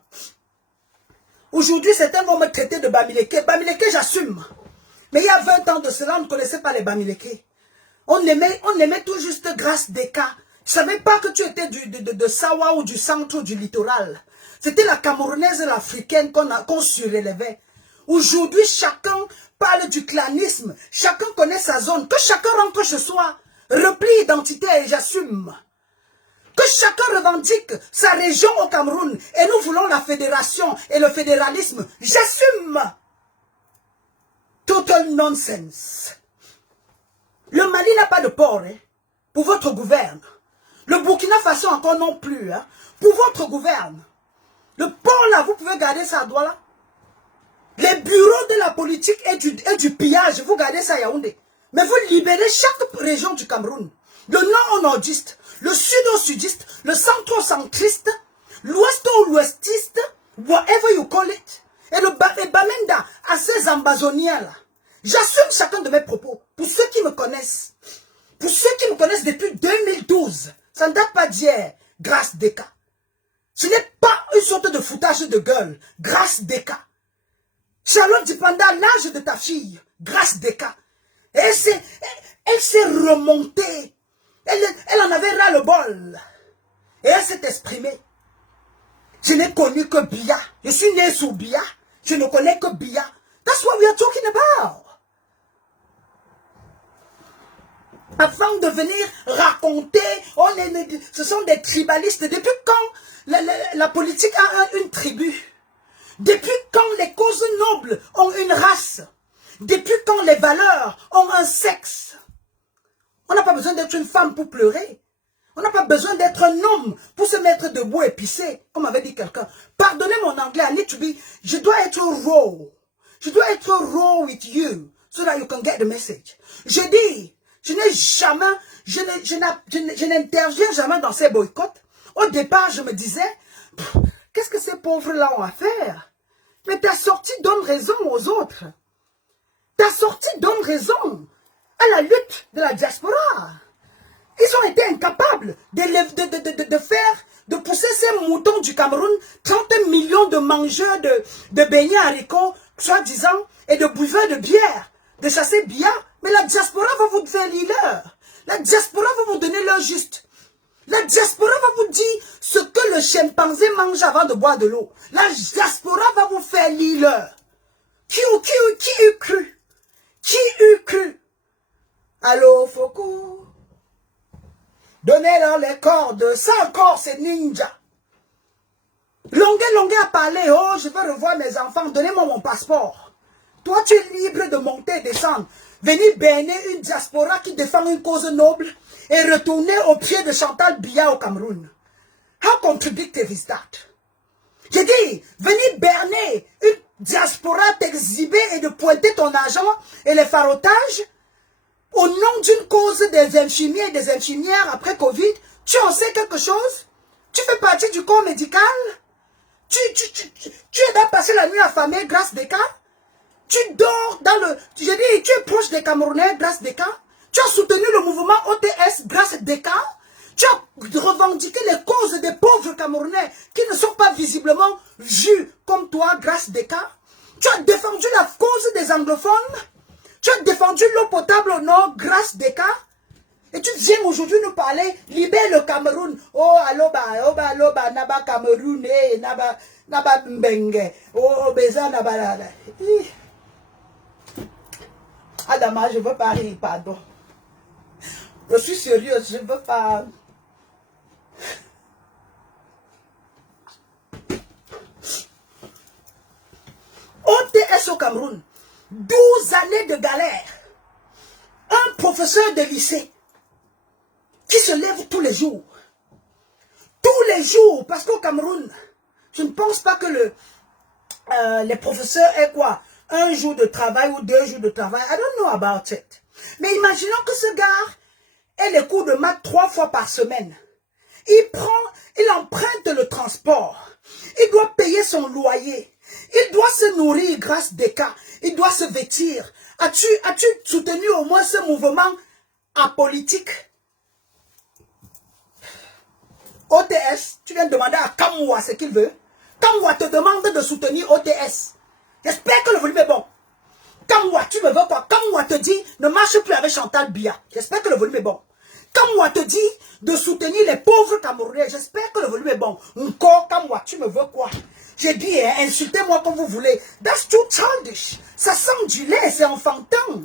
Aujourd'hui, certains vont me traiter de Bamileke. Bamileke, j'assume. Mais il y a 20 ans de cela, on ne connaissait pas les Bamileke. On aimait tout juste Grâce Deka. Je ne savais pas que tu étais de Sawa ou du centre ou du littoral. C'était la Camerounaise et l'Africaine qu'on surélevait. Aujourd'hui, chacun parle du clanisme. Chacun connaît sa zone. Que chacun rentre chez soi. Repli identitaire et j'assume. Que chacun revendique sa région au Cameroun. Et nous voulons la fédération et le fédéralisme. J'assume. Total nonsense. Le Mali n'a pas de port hein, pour votre gouverne. Le Burkina Faso encore non plus. Hein, pour votre gouverne. Le port là, vous pouvez garder ça à Douala. Les bureaux de la politique et du pillage, vous gardez ça à Yaoundé. Mais vous libérez chaque région du Cameroun. Le nord au nordiste, le sud au sudiste, le centre au centriste, l'ouest au l'ouestiste, whatever you call it. Et le Bamenda à ces ambazoniens là. J'assume chacun de mes propos. Pour ceux qui me connaissent. Pour ceux qui me connaissent depuis 2012. Ça ne date pas d'hier. Grâce Deka. Ce n'est pas une sorte de foutage de gueule. Grâce Deka. Charlotte Dipanda, l'âge de ta fille. Grâce Deka. Et elle s'est remontée. Elle en avait ras le bol. Et elle s'est exprimée. Je n'ai connu que Biya. Je suis né sous Biya. Je ne connais que Biya. That's what we are talking about. Avant de venir raconter, ce sont des tribalistes. Depuis quand la politique a une tribu? Depuis quand les causes nobles ont une race? Depuis quand les valeurs ont un sexe? On n'a pas besoin d'être une femme pour pleurer. On n'a pas besoin d'être un homme pour se mettre debout et pisser, comme avait dit quelqu'un. Pardonnez mon anglais, I need to be, je dois être raw. Je dois être raw with you, so that you can get the message. Je dis, je n'ai jamais, je n'interviens jamais dans ces boycotts. Au départ, je me disais, qu'est-ce que ces pauvres-là ont à faire? Mais tu as sorti donne raison aux autres. Tu as sorti donne raison à la lutte de la diaspora. Ils ont été incapables de pousser ces moutons du Cameroun, 30 millions de mangeurs de beignets haricots, soi-disant, et de buveurs de bière, de chasser Biya. Mais la diaspora va vous faire leader. La diaspora va vous donner l'heure juste. La diaspora va vous dire ce que le chimpanzé mange avant de boire de l'eau. La diaspora va vous faire lire l'heure. Qui eût cru? Qui eût cru? Allô, Foucault? Donnez-leur les cordes. Ça encore, c'est ninja. Longuet a parlé. Oh, je veux revoir mes enfants. Donnez-moi mon passeport. Toi, tu es libre de monter et descendre. Venir berner une diaspora qui défend une cause noble et retourner au pied de Chantal Biya au Cameroun. How contradictive is that? J'ai dit, venir berner une diaspora, t'exhiber et de pointer ton argent et les farotages au nom d'une cause des infirmiers et des infirmières après Covid. Tu en sais quelque chose? Tu fais partie du corps médical? Tu es passé la nuit affamé grâce des cas? Tu dors dans le... J'ai dit, tu es proche des Camerounais grâce des cas? Tu as soutenu le mouvement OTS grâce des cas? Tu as revendiqué les causes des pauvres Camerounais qui ne sont pas visiblement vus comme toi grâce des cas? Tu as défendu la cause des anglophones? Tu as défendu l'eau potable au nord grâce des cas? Et tu viens aujourd'hui nous parler, libère le Cameroun. Oh, aloba, naba Cameroun, naba mbenge. Oh, beza, naba. Adama, je veux pas rire, pardon. Je suis sérieuse, je veux pas. OTS au Cameroun, 12 années de galère. Un professeur de lycée qui se lève tous les jours. Tous les jours, parce qu'au Cameroun, je ne pense pas que les professeurs aient quoi? Un jour de travail ou 2 jours de travail. I don't know about it. Mais imaginons que ce gars ait les cours de maths 3 fois par semaine. Il emprunte le transport. Il doit payer son loyer. Il doit se nourrir grâce des cas. Il doit se vêtir. As-tu soutenu au moins ce mouvement apolitique? OTS, tu viens de demander à Kamwa ce qu'il veut. Kamwa te demande de soutenir OTS. J'espère que le volume est bon. Kamwa, tu me veux quoi? Kamwa te dit, ne marche plus avec Chantal Biya. J'espère que le volume est bon. Kamwa te dit de soutenir les pauvres Camerounais. J'espère que le volume est bon. Encore, Kamwa, tu me veux quoi? J'ai dit, hein, insultez-moi comme vous voulez. That's too childish. Ça sent du lait, c'est enfantin.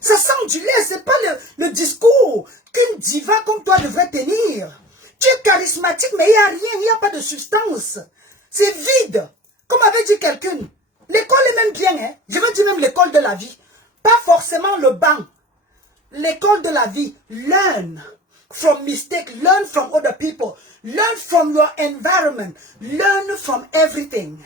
Ça sent du lait, c'est pas le discours qu'une diva comme toi devrait tenir. Tu es charismatique, mais il n'y a rien, il n'y a pas de substance. C'est vide. Comme avait dit quelqu'un, l'école est même bien, hein. Je veux dire même l'école de la vie. Pas forcément le banc. L'école de la vie. Learn from mistakes. Learn from other people. Learn from your environment. Learn from everything.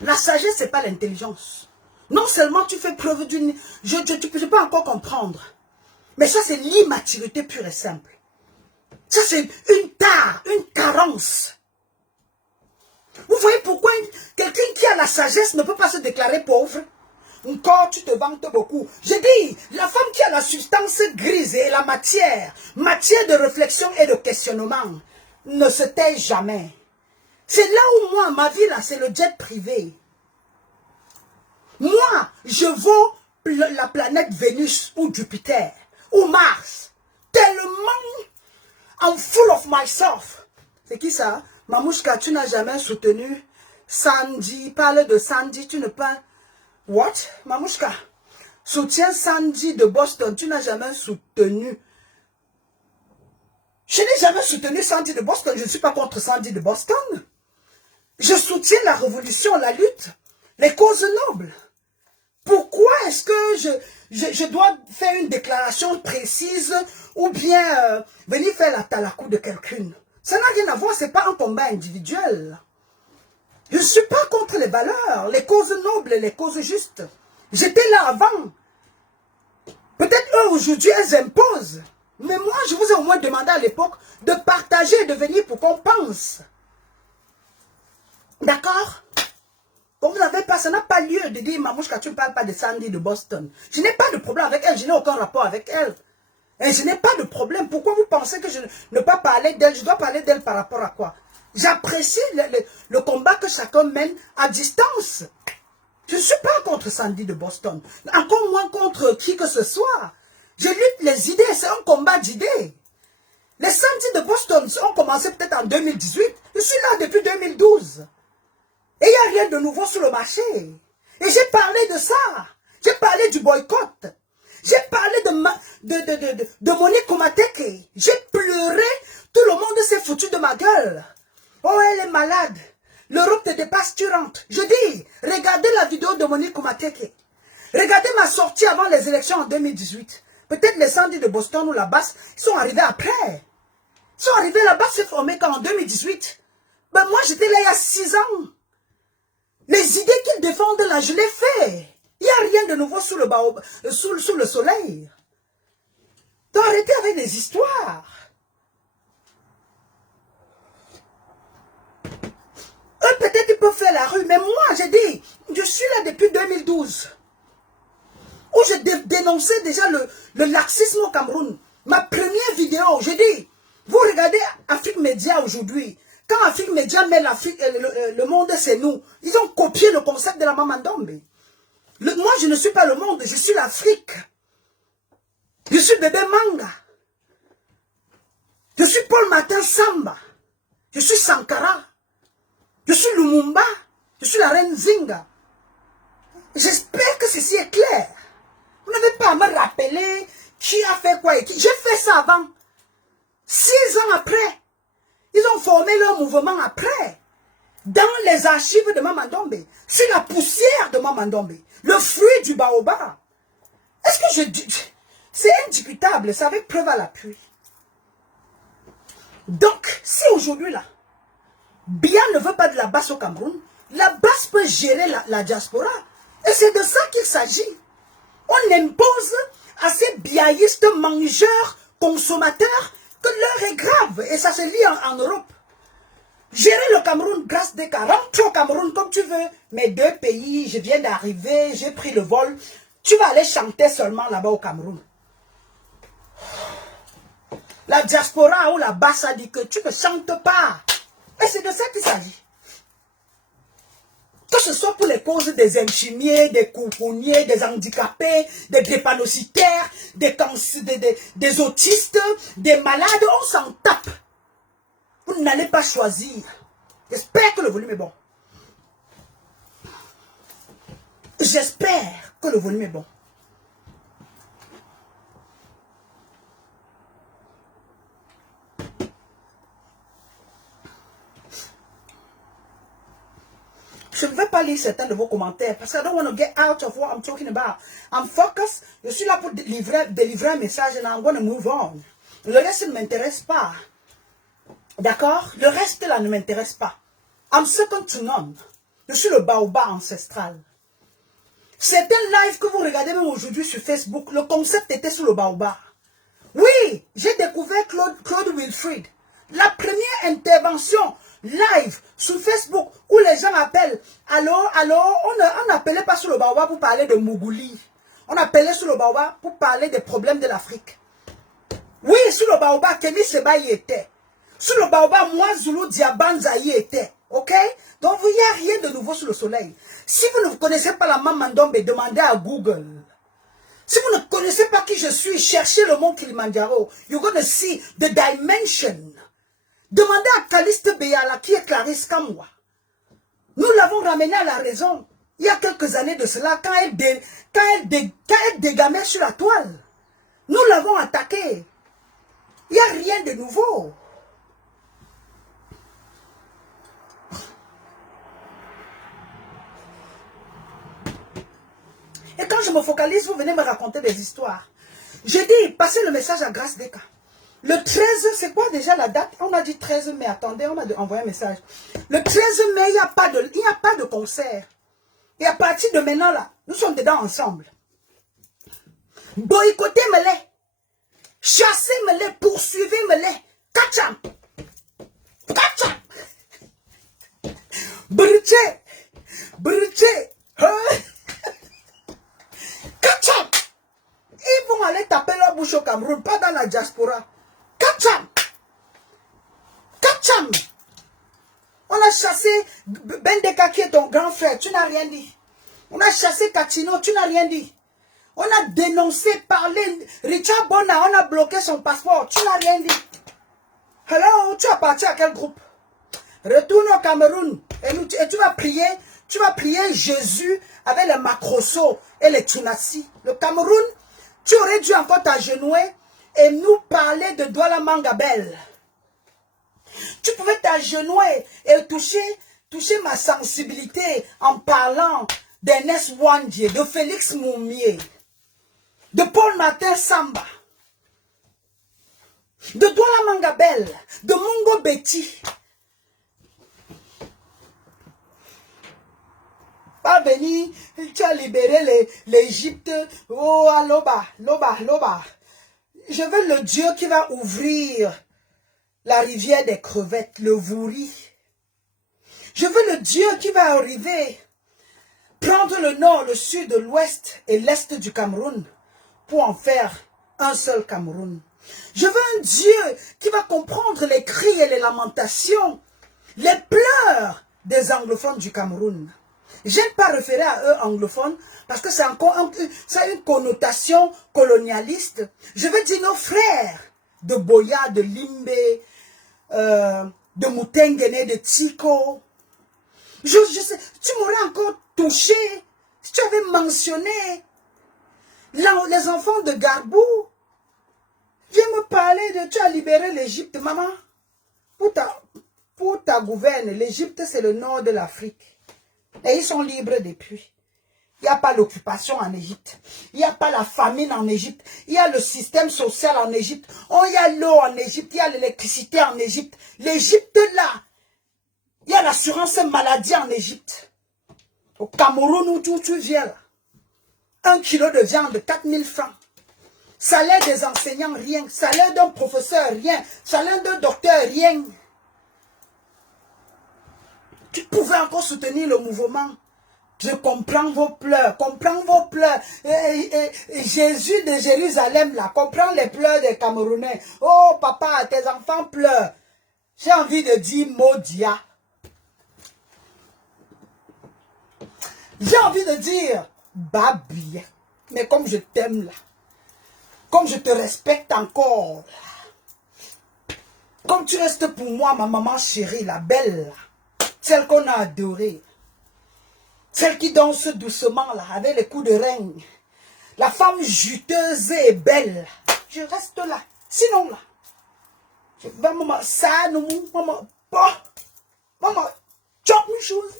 La sagesse, ce n'est pas l'intelligence. Non seulement tu fais preuve d'une... Je ne peux pas encore comprendre. Mais ça, c'est l'immaturité pure et simple. Ça, c'est une tare, une carence. Vous voyez pourquoi quelqu'un qui a la sagesse ne peut pas se déclarer pauvre? Encore, tu te vantes beaucoup. J'ai dit, la femme qui a la substance grise et la matière de réflexion et de questionnement, ne se tait jamais. C'est là où moi, ma vie, là, c'est le jet privé. Moi, je vaux la planète Vénus ou Jupiter ou Mars. Tellement I'm full of myself. C'est qui ça? Mamouchka, tu n'as jamais soutenu Sandy. Parle de Sandy, tu ne pas... What? Mamouchka, soutiens Sandy de Boston. Tu n'as jamais soutenu... Je n'ai jamais soutenu Sandy de Boston. Je ne suis pas contre Sandy de Boston. Je soutiens la révolution, la lutte, les causes nobles. Pourquoi est-ce que je dois faire une déclaration précise ou bien venir faire la talakou de quelqu'un? Ça n'a rien à voir, ce n'est pas un combat individuel. Je ne suis pas contre les valeurs, les causes nobles, les causes justes. J'étais là avant. Peut-être eux aujourd'hui, elles imposent. Mais moi, je vous ai au moins demandé à l'époque de partager et de venir pour qu'on pense. D'accord? Comme vous n'avez pas, ça n'a pas lieu de dire, Mamouchka, tu ne parles pas de Sandy de Boston. Je n'ai pas de problème avec elle, je n'ai aucun rapport avec elle. Et je n'ai pas de problème. Pourquoi vous pensez que je ne peux pas parler d'elle? Je dois parler d'elle par rapport à quoi? J'apprécie le combat que chacun mène à distance. Je ne suis pas contre Sandy de Boston. Encore moins contre qui que ce soit. Je lutte les idées, c'est un combat d'idées. Les samedis de Boston ont commencé peut-être en 2018. Je suis là depuis 2012. Et il n'y a rien de nouveau sur le marché. Et j'ai parlé de ça. J'ai parlé du boycott. J'ai parlé de Monique Komateke. J'ai pleuré. Tout le monde s'est foutu de ma gueule. Oh, elle est malade. L'Europe te dépasse, tu rentres. Je dis, regardez la vidéo de Monique Komateke. Regardez ma sortie avant les élections en 2018. Peut-être les samedis de Boston ou la basse, ils sont arrivés après. Ils sont arrivés là-bas, s'est formé quand en 2018. Ben moi, j'étais là il y a 6 ans. Les idées qu'ils défendent là, je les fais. Il n'y a rien de nouveau sous le soleil. Donc arrêtez avec des histoires. Eux, peut-être ils peuvent faire la rue, mais moi, j'ai dit, je suis là depuis 2012. Où je dénonçais déjà le laxisme au Cameroun. Ma première vidéo, j'ai dit, vous regardez Afrique Média aujourd'hui. Quand Afrique Média met le monde, c'est nous. Ils ont copié le concept de la Mamandombe. Moi, je ne suis pas le monde, je suis l'Afrique. Je suis bébé Manga. Je suis Paul Martin Samba. Je suis Sankara. Je suis Lumumba. Je suis la reine Zinga. J'espère que ceci est clair. Vous n'avez pas à me rappeler qui a fait quoi et qui. J'ai fait ça avant. 6 ans après. Ils ont formé leur mouvement après. Dans les archives de Mamandombe. C'est la poussière de Mamandombe. Le fruit du baobab. Est-ce que je dis... C'est indiscutable. C'est avec preuve à l'appui. Donc, si aujourd'hui là, Biya ne veut pas de la basse au Cameroun, la basse peut gérer la diaspora. Et c'est de ça qu'il s'agit. On impose à ces biaïstes mangeurs, consommateurs, que l'heure est grave. Et ça se lit en Europe. Gérer le Cameroun grâce des cas. Rentre au Cameroun comme tu veux. Mes 2 pays, je viens d'arriver, j'ai pris le vol. Tu vas aller chanter seulement là-bas au Cameroun. La diaspora ou la basse a dit que tu ne chantes pas. Et c'est de ça qu'il s'agit. Que ce soit pour les causes des infirmiers, des coupouniers, des handicapés, des drépanocytaires, des autistes, des malades, on s'en tape. Vous n'allez pas choisir. J'espère que le volume est bon. J'espère que le volume est bon. Je ne vais pas lire certains de vos commentaires parce que I don't want to get out of what I'm talking about. I'm focused. Je suis là pour délivrer un message and I'm going to move on. Le reste ne m'intéresse pas. D'accord? Le reste là ne m'intéresse pas. I'm second to none. Je suis le baobab ancestral. Certains lives que vous regardez même aujourd'hui sur Facebook, le concept était sur le baobab. Oui, j'ai découvert Claude Wilfrid. La première intervention live sur Facebook où les gens appellent. Allô, on n'appelait pas sur le baobab pour parler de Mougouli. On appelait sur le baobab pour parler des problèmes de l'Afrique. Oui, sur le baobab, Kémy Seba y était. Sur le baobab, moi, Zulu Diabanza y était. Ok? Donc, il n'y a rien de nouveau sur le soleil. Si vous ne connaissez pas la Mamandombe, demandez à Google. Si vous ne connaissez pas qui je suis, cherchez le mont Kilimanjaro. You're going to see the dimension. Demandez à Caliste Beyala, qui est Clarisse comme moi. Nous l'avons ramenée à la raison. Il y a quelques années de cela, quand elle dégamait sur la toile. Nous l'avons attaquée. Il n'y a rien de nouveau. Et quand je me focalise, vous venez me raconter des histoires. J'ai dit, passez le message à Grâce Deka. Le 13, c'est quoi déjà la date? On a dit 13 mai, attendez, on m'a envoyé un message. Le 13 mai, il n'y a pas de concert. Et à partir de maintenant, là, nous sommes dedans ensemble. Boycottez-me-les. Chassez-me-les, poursuivez-me-les. Kacham. Kacham. Brûché. Brûché. Kacham. Ils vont aller taper leur bouche au Cameroun, pas dans la diaspora. Kacham. Kacham. On a chassé Bendeka qui est ton grand frère, tu n'as rien dit. On a chassé Kachino, tu n'as rien dit. On a dénoncé, parlé. Richard Bona, on a bloqué son passeport. Tu n'as rien dit. Hello, tu appartiens à quel groupe? Retourne au Cameroun et tu vas prier. Tu vas prier Jésus avec les Macrosso et les Tunasi. Le Cameroun, tu aurais dû encore t'agenouiller et nous parler de Douala Mangabel. Tu pouvais t'agenouiller et toucher ma sensibilité en parlant d'Ernest Wandie, de Félix Moumier, de Paul Martin Samba, de Douala Mangabel, de Mungo Betty. Pas venir, tu as libéré l'Égypte. Oh, Loba. Je veux le Dieu qui va ouvrir la rivière des crevettes, le Vouri. Je veux le Dieu qui va arriver, prendre le nord, le sud, l'ouest et l'est du Cameroun pour en faire un seul Cameroun. Je veux un Dieu qui va comprendre les cris et les lamentations, les pleurs des anglophones du Cameroun. Je n'aime pas référer à eux anglophones parce que c'est encore ça a une connotation colonialiste. Je veux dire nos frères de Boya, de Limbe, de Moutengene, de Tiko. Je sais, tu m'aurais encore touché si tu avais mentionné les enfants de Garbou. Viens me parler de tu as libéré l'Égypte, maman. Pour ta gouverne, l'Égypte c'est le nord de l'Afrique. Et ils sont libres depuis. Il n'y a pas l'occupation en Égypte. Il n'y a pas la famine en Égypte. Il y a le système social en Égypte. Il y a l'eau en Égypte. Il y a l'électricité en Égypte. L'Égypte là. Il y a l'assurance maladie en Égypte. Au Cameroun où tu viens là. 1 kilo de viande, 4000 francs. Salaire des enseignants, rien. Salaire d'un professeur, rien. Salaire d'un docteur, rien. Tu pouvais encore soutenir le mouvement. Je comprends vos pleurs. Comprends vos pleurs. Jésus de Jérusalem, là. Comprends les pleurs des Camerounais. Oh, papa, tes enfants pleurent. J'ai envie de dire Modia. J'ai envie de dire Babia. Mais comme je t'aime, là. Comme je te respecte encore, là. Comme tu restes pour moi, ma maman chérie, la belle, là. Celle qu'on a adorée. Celle qui danse doucement là, avec les coups de règne. La femme juteuse et belle. Je reste là. Sinon là. Je vais maman, ça, nous, maman, pas. Maman, chop une chose.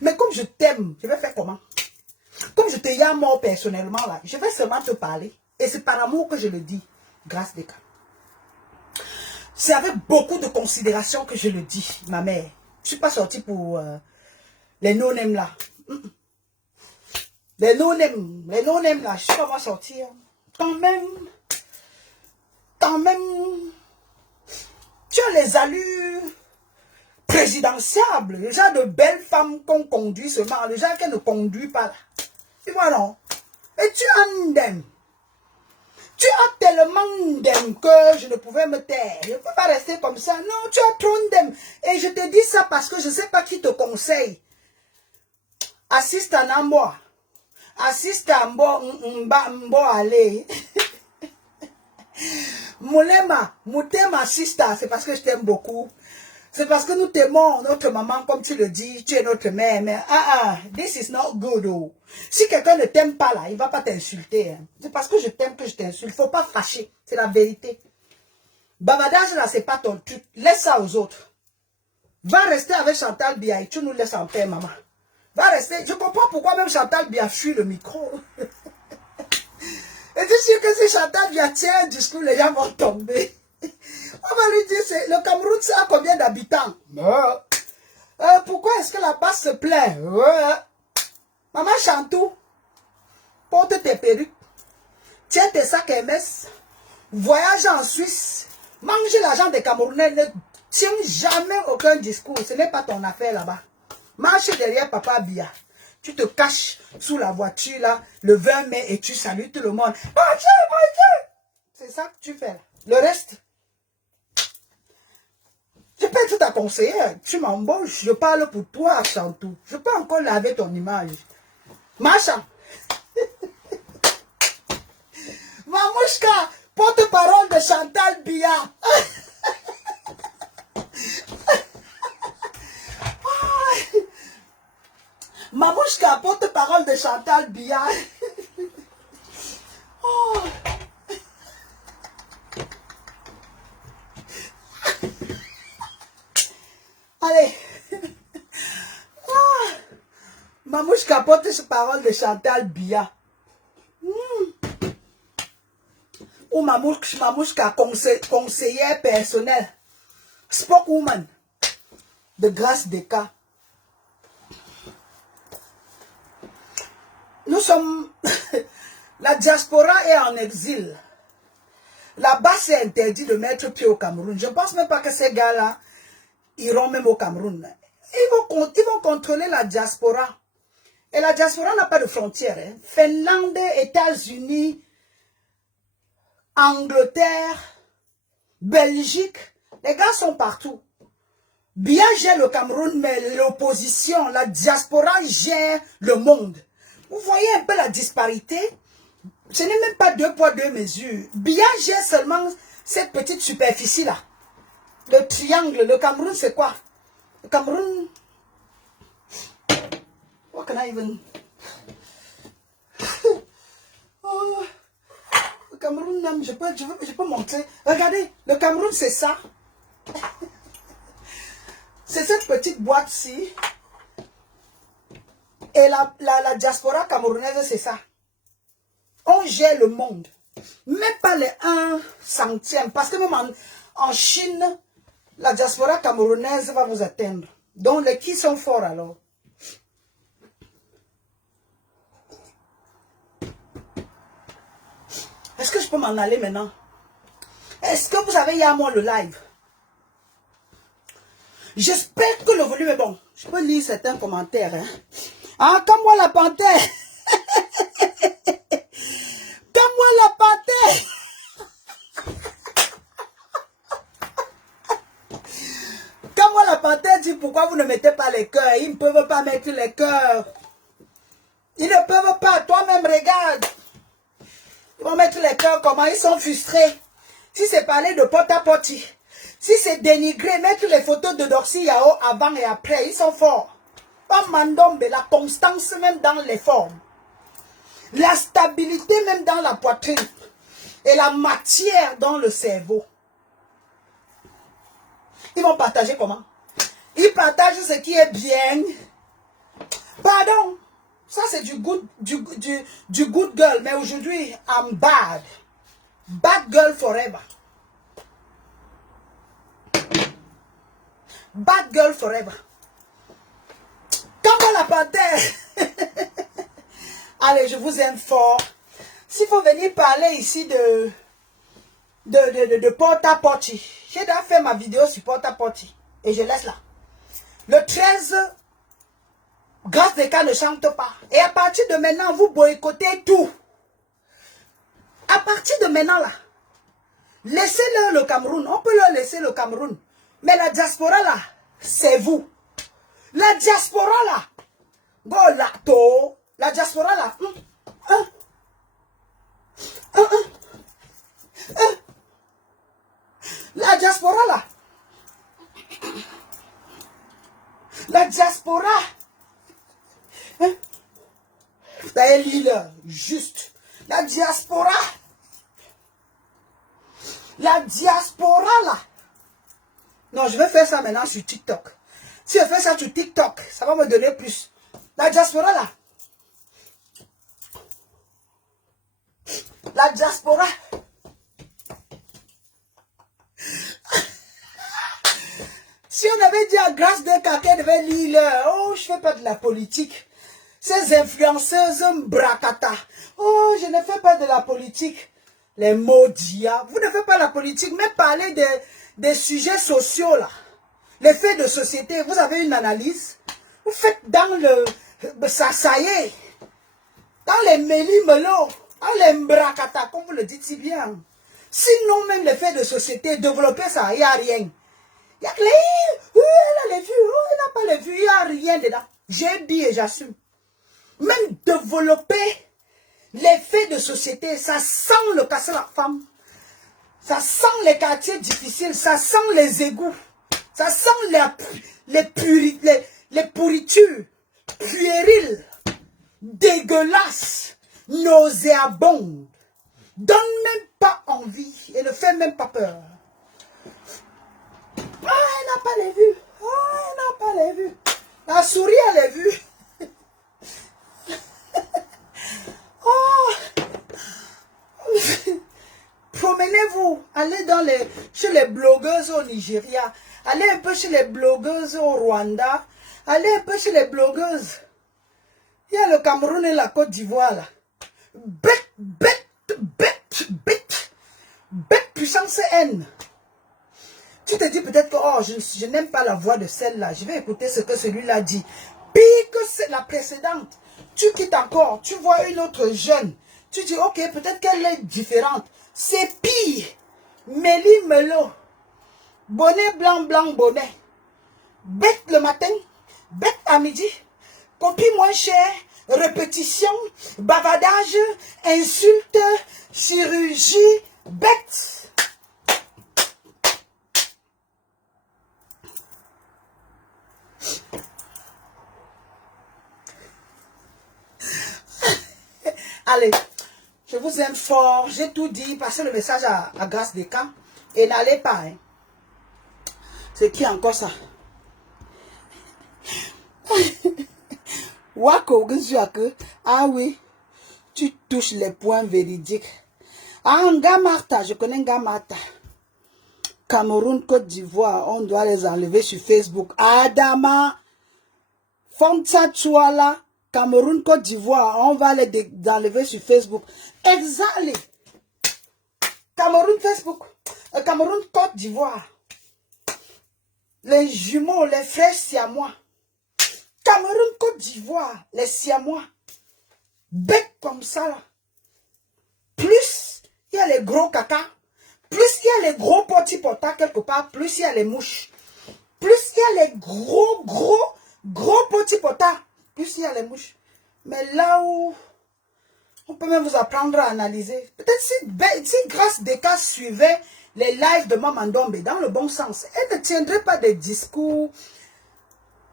Mais comme je t'aime, je vais faire comment? Comme je te y mort personnellement là, je vais seulement te parler. Et c'est par amour que je le dis. Grâce des cas. C'est avec beaucoup de considération que je le dis, ma mère. Je ne suis pas sortie pour les no-name là. Les no-name là, je ne suis pas moi sortir. Quand même, tu as les allures présidentiables, le genre de belles femmes qu'on conduit seulement, le genre qu'elle ne conduit pas là. Et voilà. Et tu as d'em. Tu as tellement d'em que je ne pouvais me taire. Je ne peux pas rester comme ça. Non, tu as trop d'em. Et je te dis ça parce que je ne sais pas qui te conseille. Assiste à Namboa. Assiste à Mbo allez. Moulema, Moutema Sista, c'est parce que je t'aime beaucoup. C'est parce que nous t'aimons, notre maman, comme tu le dis, tu es notre mère. Mais this is not good. Oh. Si quelqu'un ne t'aime pas là, il ne va pas t'insulter. Hein. C'est parce que je t'aime que je t'insulte. Il ne faut pas fâcher. C'est la vérité. Bavardage là, c'est pas ton truc. Laisse ça aux autres. Va rester avec Chantal Bia et tu nous laisses en paix, maman. Va rester. Je comprends pourquoi même Chantal Bia fuit le micro. Et tu sais que si Chantal Bia tient un discours, les gens vont tomber. On va lui dire, le Cameroun, c'est à combien d'habitants? Pourquoi est-ce que la base se plaint? Maman Chantou, porte tes perruques, tiens tes sacs MS, voyage en Suisse, mange l'argent des Camerounais, ne tiens jamais aucun discours, ce n'est pas ton affaire là-bas. Marche derrière Papa Bia. Tu te caches sous la voiture là, le 20 mai, et tu salues tout le monde. C'est ça que tu fais là. Le reste, je peux tout ta conseillère. Tu m'embauches, je parle pour toi, Chantou. Je peux encore laver ton image. Machin. Mamouchka, porte-parole de Chantal Biya. Mamouchka, porte-parole de Chantal Biya. Oh. Allez. Ah. Mamouchka, porte-parole de Chantal Biya. Ou Mamouchka, conseillère personnelle. Spokeswoman de Grâce Descartes. Nous sommes... La diaspora est en exil. Là-bas, c'est interdit de mettre pied au Cameroun. Je ne pense même pas que ces gars-là iront même au Cameroun. Ils vont contrôler la diaspora. Et la diaspora n'a pas de frontières. Hein. Finlande, États-Unis, Angleterre, Belgique. Les gars sont partout. Bien gère le Cameroun, mais l'opposition, la diaspora gère le monde. Vous voyez un peu la disparité? Ce n'est même pas 2 poids 2 mesures. Bien gère seulement cette petite superficie-là. Le triangle. Le Cameroun, c'est quoi? Le Cameroun... What can I even... Oh, le Cameroun, je peux montrer. Regardez, le Cameroun, c'est ça. C'est cette petite boîte-ci. Et la diaspora camerounaise, c'est ça. On gère le monde. Même pas les 1 centième. Parce que même en Chine, la diaspora camerounaise va vous atteindre. Donc, les qui sont forts alors? Est-ce que je peux m'en aller maintenant? Est-ce que vous savez, il y a moi le live? J'espère que le volume est bon. Je peux lire certains commentaires. Hein? Ah, comme moi la panthère. Comme moi la panthère. Comme moi la panthère dit pourquoi vous ne mettez pas les cœurs. Ils ne peuvent pas mettre les cœurs. Ils ne peuvent pas. Toi-même, regarde. Ils vont mettre les cœurs comment? Ils sont frustrés. Si c'est parler de porte-à-porte, si c'est dénigrer, mettre les photos de Doxy Yao avant et après, ils sont forts. Pas Mandombe, la constance même dans les formes. La stabilité même dans la poitrine. Et la matière dans le cerveau. Ils vont partager comment? Ils partagent ce qui est bien. Pardon. Ça c'est du good girl. Mais aujourd'hui, I'm bad. Bad girl forever. Bad girl forever. Comme la panthère. Allez, je vous aime fort. S'il faut venir parler ici de porte-à-porte, j'ai déjà fait ma vidéo sur porte-à-porte. Et je laisse là. Le 13, Grâce Descartes ne chante pas. Et à partir de maintenant, vous boycottez tout. À partir de maintenant là, laissez-leur le Cameroun. On peut leur laisser le Cameroun. Mais la diaspora là, c'est vous. La diaspora là, la diaspora là, la diaspora là, la diaspora, vous avez lu là, juste, la diaspora là. Non, je vais faire ça maintenant sur TikTok. Si je fais ça sur TikTok, ça va me donner plus. La diaspora là. La diaspora. Si on avait dit à Grâce Descartes qu'elle devait lire, oh, je fais pas de la politique. Ces influenceuses bracata. Oh, je ne fais pas de la politique. Les maudits. Vous ne faites pas la politique, mais parlez des sujets sociaux là. Les faits de société, vous avez une analyse. Vous faites dans le... Ça y est. Dans les méli-melos. Dans les mbrakata, comme vous le dites si bien. Sinon, même les faits de société, développer ça, il n'y a rien. Il y a que les... elle a les vues, elle n'a pas les vues, il n'y a rien dedans. J'ai dit et j'assume. Même développer les faits de société, ça sent le casser la femme. Ça sent les quartiers difficiles, ça sent les égouts. Ça sent les pourritures puériles, dégueulasses, nauséabondes. Donne même pas envie et ne fait même pas peur. Ah, elle n'a pas les vues. Ah, elle n'a pas les vues. La souris, elle est vue. Oh. Promenez-vous. Allez chez les blogueuses au Nigeria. Allez un peu chez les blogueuses au Rwanda. Allez un peu chez les blogueuses. Il y a le Cameroun et la Côte d'Ivoire là. Bête puissance haine. Tu te dis peut-être que oh, je n'aime pas la voix de celle-là. Je vais écouter ce que celui-là dit. Pire que la précédente. Tu quittes encore. Tu vois une autre jeune. Tu dis ok, peut-être qu'elle est différente. C'est pire. Méli Melo. Bonnet blanc, bonnet. Bête le matin. Bête à midi. Copie moins cher. Répétition. Bavardage. Insulte. Chirurgie. Bête. Allez, je vous aime fort, j'ai tout dit, passez le message à Grâce des Camps et n'allez pas. Hein. C'est qui encore ça? Wako, ah oui, tu touches les points véridiques. Ah, Ngamarta, je connais Ngamarta. Cameroun, Côte d'Ivoire, on doit les enlever sur Facebook. Adama, Fonsa Chouala. Cameroun, Côte d'Ivoire, on va les enlever sur Facebook. Exactly. Cameroun, Facebook. Cameroun, Côte d'Ivoire. Les jumeaux, les frères siamois. Cameroun, Côte d'Ivoire, les siamois. Bête comme ça, là. Plus il y a les gros caca, plus il y a les gros petits potas quelque part, plus il y a les mouches. Plus il y a les gros petits potas. Plus il y a les mouches. Mais là où on peut même vous apprendre à analyser. Peut-être si Grâce des Cas suivait les lives de Maman Ndombe dans le bon sens, elle ne tiendrait pas des discours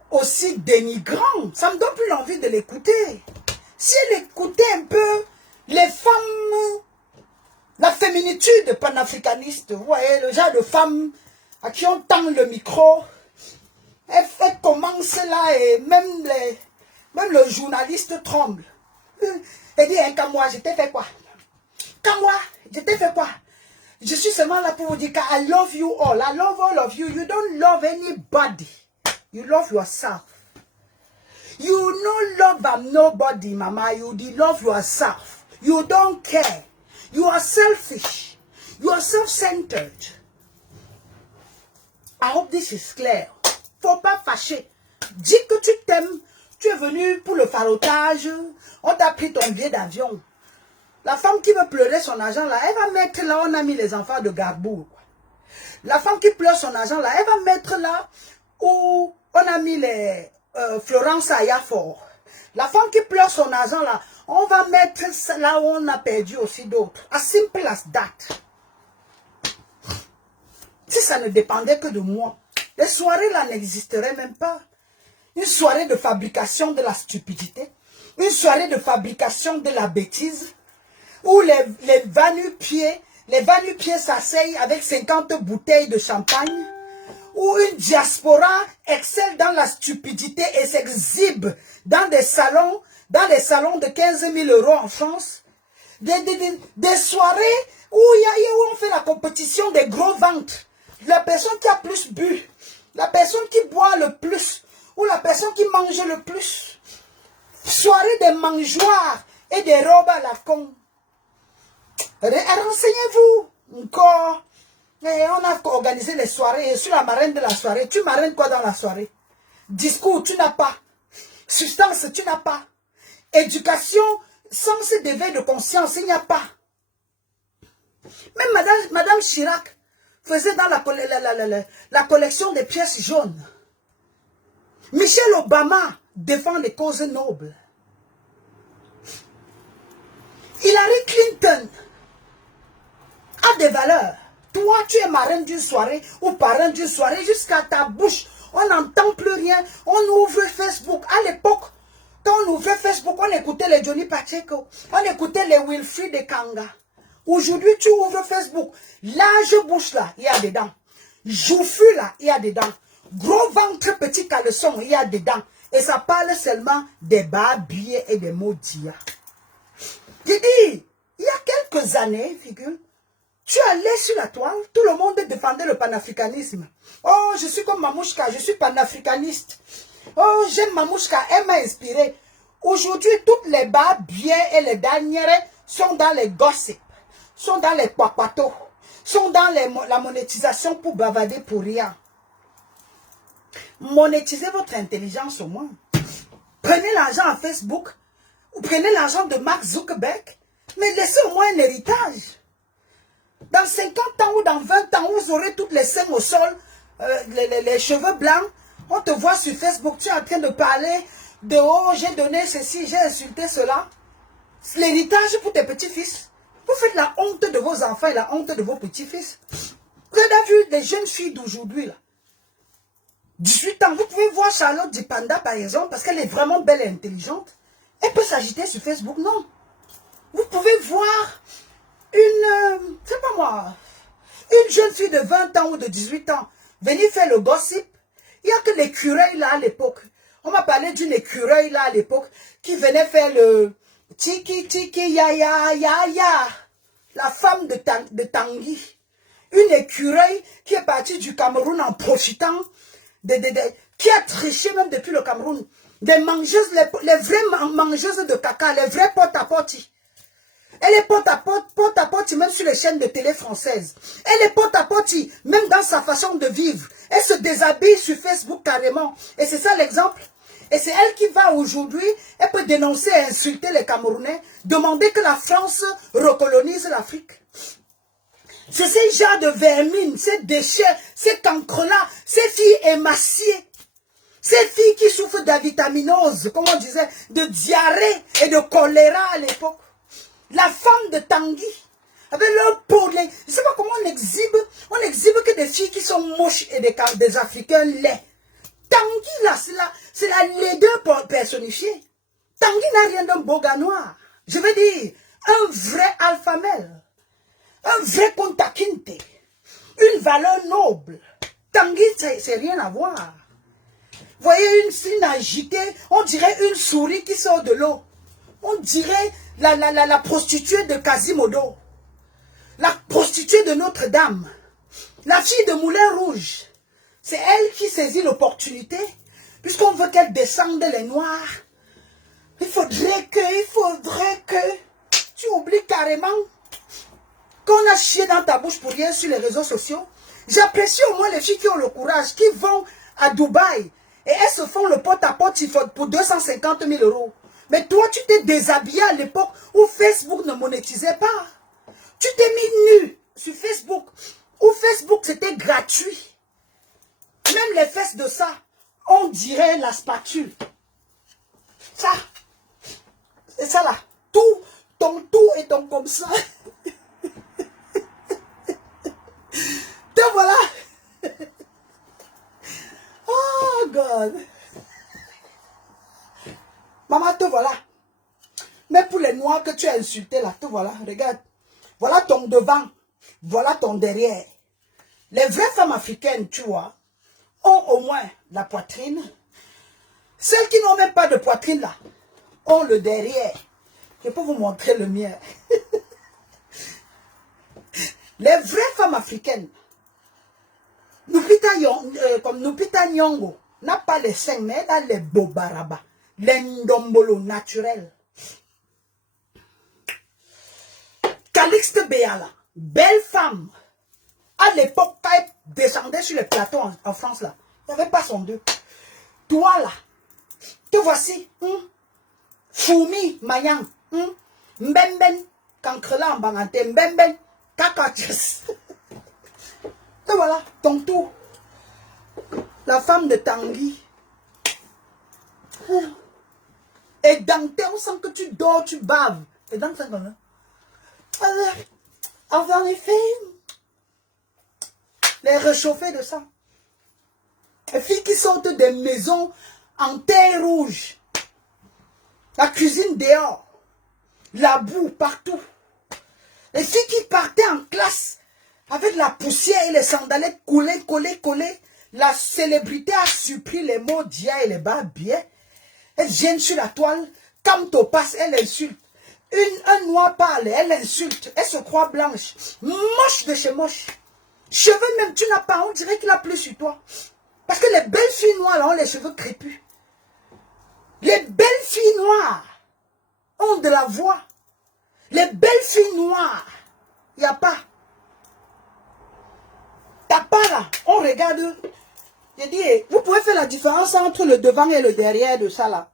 aussi dénigrants. Ça me donne plus l'envie de l'écouter. Si elle écoutait un peu les femmes, la féminitude panafricaniste, vous voyez, le genre de femmes à qui on tend le micro, elle commence là et même le journaliste tremble. Elle dit, hein, comme moi, je t'ai fait quoi? Comme moi, je t'ai fait quoi? Je suis seulement là pour vous dire que I love you all. I love all of you. You don't love anybody. You love yourself. You no love nobody, mama. You love yourself. You don't care. You are selfish. You are self-centered. I hope this is clear. Faut pas fâcher. Dis que tu t'aimes. Tu es venu pour le farotage. On t'a pris ton billet d'avion. La femme qui veut pleurer son argent là, elle va mettre là, on a mis les enfants de Garbourg. La femme qui pleure son argent là, elle va mettre là où on a mis les Florence Ayafort. La femme qui pleure son argent là, on va mettre là où on a perdu aussi d'autres. As simple as that. Si ça ne dépendait que de moi, les soirées là n'existeraient même pas. Une soirée de fabrication de la stupidité. Une soirée de fabrication de la bêtise. Où les va-nu-pieds s'asseyent avec 50 bouteilles de champagne. Où une diaspora excelle dans la stupidité et s'exhibe dans des salons de 15 000 € en France. Des soirées où on fait la compétition des gros ventres. La personne qui a plus bu. La personne qui boit le plus. Ou la personne qui mange le plus. Soirée des mangeoires et des robes à la con. Renseignez-vous encore. Et on a organisé les soirées. Et sur la marraine de la soirée, tu marraines quoi dans la soirée? Discours, tu n'as pas. Substance, tu n'as pas. Éducation, sens d'éveil de conscience, il n'y a pas. Même Madame Chirac faisait dans la collection des pièces jaunes. Michelle Obama défend les causes nobles. Hillary Clinton a des valeurs. Toi, tu es marraine d'une soirée ou parrain d'une soirée jusqu'à ta bouche. On n'entend plus rien. On ouvre Facebook. À l'époque, quand on ouvrait Facebook, on écoutait les Johnny Pacheco. On écoutait les Wilfried de Kanga. Aujourd'hui, tu ouvres Facebook. Large bouche là, il y a dedans. Jouffu là, il y a dedans. Gros ventre, petit caleçon, il y a dedans. Et ça parle seulement des barbiers et des maudits. Je dis, il y a quelques années, figure, tu allais sur la toile, tout le monde défendait le panafricanisme. Oh, je suis comme Mamouchka, je suis panafricaniste. Oh, j'aime Mamouchka, elle m'a inspiré. Aujourd'hui, toutes les barbiers et les dernières sont dans les gossips, sont dans les papatos, sont dans la monétisation pour bavarder pour rien. Monétisez votre intelligence au moins. Prenez l'argent à Facebook, ou prenez l'argent de Mark Zuckerberg, mais laissez au moins un héritage. Dans 50 ans ou dans 20 ans, vous aurez toutes les seins au sol, les cheveux blancs. On te voit sur Facebook, tu es en train de parler de « Oh, j'ai donné ceci, j'ai insulté cela ». L'héritage pour tes petits-fils. Vous faites la honte de vos enfants et la honte de vos petits-fils. Vous avez vu les jeunes filles d'aujourd'hui, là. 18 ans, vous pouvez voir Charlotte Dipanda, par exemple, parce qu'elle est vraiment belle et intelligente. Elle peut s'agiter sur Facebook, non. Vous pouvez voir une, c'est pas moi, une jeune fille de 20 ans ou de 18 ans venir faire le gossip. Il n'y a que l'écureuil là à l'époque. On m'a parlé d'une écureuil là à l'époque qui venait faire le tiki tiki ya ya ya ya. La femme de Tanguy. Une écureuil qui est partie du Cameroun en profitant, qui a triché même depuis le Cameroun. Des mangeuses, les vraies mangeuses de caca, les vrais porte-à-porte. Elle est porte-à-porte même sur les chaînes de télé françaises. Elle est porte-à-porte même dans sa façon de vivre. Elle se déshabille sur Facebook carrément. Et c'est ça l'exemple. Et c'est elle qui va aujourd'hui, elle peut dénoncer et insulter les Camerounais, demander que la France recolonise l'Afrique. C'est ce genre de vermine, ces déchets, ces cancres-là, ces filles émaciées. Ces filles qui souffrent d'avitaminose, comme on disait, de diarrhée et de choléra à l'époque. La femme de Tanguy, avec leur peau, je ne sais pas comment on exhibe que des filles qui sont moches et des Africains laids. Tanguy là, c'est la laideur personnifiée. Tanguy n'a rien d'un beau gars noir. Je veux dire, un vrai alpha male, un vrai Kunta Kinte, une valeur noble. Tanguy, c'est rien à voir. Vous voyez une agitée, on dirait une souris qui sort de l'eau. On dirait la prostituée de Quasimodo. La prostituée de Notre-Dame. La fille de Moulin Rouge. C'est elle qui saisit l'opportunité. Puisqu'on veut qu'elle descende les Noirs. Il faudrait que tu oublies carrément qu'on a chié dans ta bouche pour rien sur les réseaux sociaux. J'apprécie au moins les filles qui ont le courage, qui vont à Dubaï. Et elles se font le porte-à-porte pour 250 000 €. Mais toi, tu t'es déshabillé à l'époque où Facebook ne monétisait pas. Tu t'es mis nu sur Facebook, où Facebook c'était gratuit. Même les fesses de ça, on dirait la spatule. Ça, c'est ça là. Ton tout est donc comme ça. Te voilà. Oh God. Maman, te voilà. Mais pour les noirs que tu as insultés là, te voilà, regarde. Voilà ton devant, voilà ton derrière. Les vraies femmes africaines, tu vois, ont au moins la poitrine. Celles qui n'ont même pas de poitrine là, ont le derrière. Je peux vous montrer le mien. Les vraies femmes africaines, comme Nupita Nyong'o, n'a pas les seins, mais elle a les bobaraba, les ndombolo naturels. Calixte Béala, belle femme. À l'époque, quand elle descendait sur les plateaux en France, là, il n'y avait pas son deux. Toi, là, te voici. Foumi, Mayang. Mbemben, Kankrela en Bangante. Mbemben, Kakatis. Te voilà, ton tour. La femme de Tanguy. Et dans tes, on sent que tu dors, tu baves. Et dans ça, comme ça. Avant les filles, les réchauffés de ça. Les filles qui sortent des maisons en terre rouge. La cuisine dehors. La boue partout. Les filles qui partaient en classe avec la poussière et les sandalettes collées. La célébrité a surpris les mots d'hier et les barbiers. Elles viennent sur la toile. Quand on passe, elle insulte. Un noir parle, elle insulte. Elle se croit blanche. Moche de chez moche. Cheveux même, tu n'as pas. On dirait qu'il a plus sur toi. Parce que les belles filles noires là, ont les cheveux crépus. Les belles filles noires ont de la voix. Les belles filles noires, il n'y a pas. T'as pas là. On regarde. Je dis, vous pouvez faire la différence entre le devant et le derrière de ça là.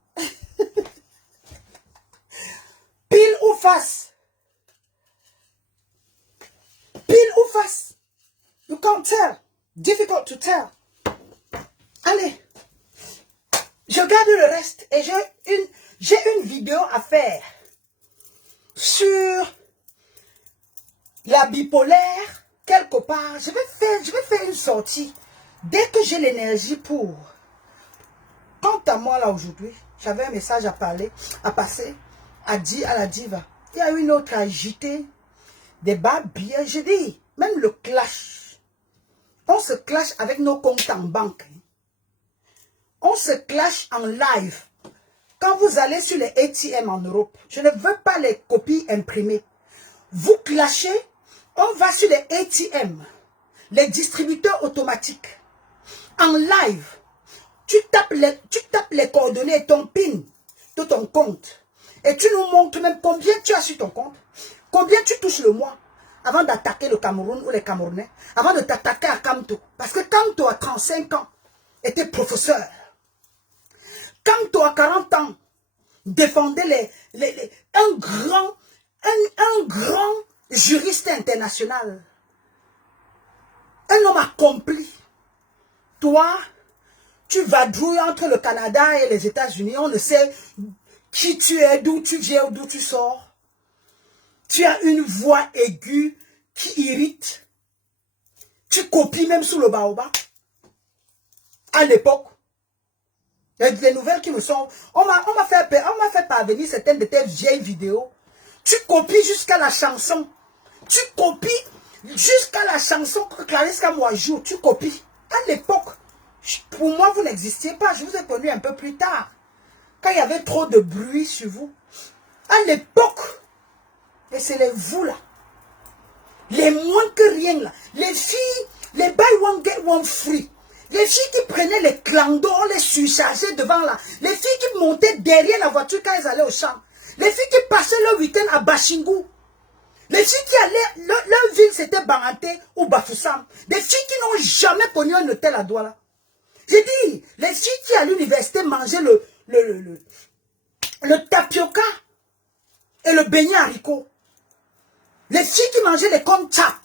Pile ou face. Pile ou face. You can't tell. Difficult to tell. Allez. Je regarde le reste et j'ai une vidéo à faire sur la bipolaire quelque part. Je vais faire une sortie dès que j'ai l'énergie pour. Quant à moi là aujourd'hui, j'avais un message à passer à la diva. Il y a une autre agitée, des barbiers. Je dis, même le clash. On se clash avec nos comptes en banque. On se clash en live. Quand vous allez sur les ATM en Europe, je ne veux pas les copies imprimées. Vous clashez, on va sur les ATM, les distributeurs automatiques. En live, tu tapes les coordonnées et ton PIN de ton compte. Et tu nous montres même combien tu as sur ton compte. Combien tu touches le mois avant d'attaquer le Cameroun ou les Camerounais. Avant de t'attaquer à Kamto. Parce que Kamto a 35 ans, était professeur. Kamto à 40 ans, défendait un grand juriste international. Un homme accompli. Toi, tu vadrouilles entre le Canada et les États-Unis. On ne sait qui tu es, d'où tu viens ou d'où tu sors. Tu as une voix aiguë qui irrite. Tu copies même sous le baobab. À l'époque. Les nouvelles qui me sont... On m'a fait parvenir certaines de tes vieilles vidéos. Tu copies jusqu'à la chanson. Tu copies jusqu'à la chanson que Clarisse Kamoa joue. Tu copies. À l'époque, pour moi, vous n'existiez pas. Je vous ai connu un peu plus tard. Quand il y avait trop de bruit sur vous. À l'époque, et c'est vous là. Les moins que rien là. Les filles, les buy one get one free. Les filles qui prenaient les clandos, on les surchargeait devant là. Les filles qui montaient derrière la voiture quand elles allaient au champ. Les filles qui passaient leur week-end à Bashingou. Les filles qui allaient, leur ville c'était Banganté ou Bafoussam. Des filles qui n'ont jamais connu un hôtel à Douala. J'ai dit, les filles qui à l'université mangeaient le tapioca et le beignet haricot. Les filles qui mangeaient les conchap.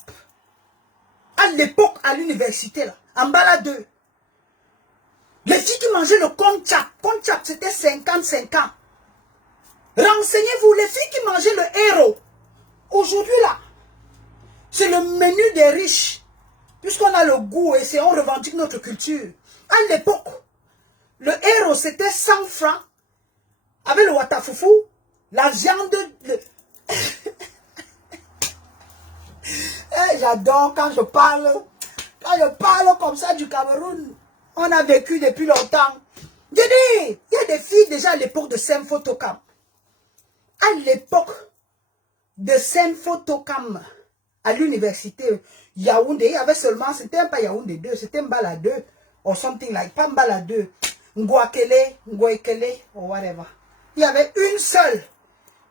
À l'époque, à l'université là, en bas 2. Les filles qui mangeaient le conchap. Conchap, c'était 55 ans. Renseignez-vous, les filles qui mangeaient le héros. Aujourd'hui là, c'est le menu des riches. Puisqu'on a le goût et on revendique notre culture. À l'époque, le héros c'était 100 francs. Avec le watafoufou, la viande... J'adore quand je parle comme ça du Cameroun. On a vécu depuis longtemps. Je dis, il y a des filles déjà à l'époque de Semfotokam. À l'époque de Semfotokam, à l'université Yaoundé, il y avait seulement, c'était pas Yaoundé 2, c'était Mbala 2, or something like, pas Mbala 2, Ngouakele, or whatever. Il y avait une seule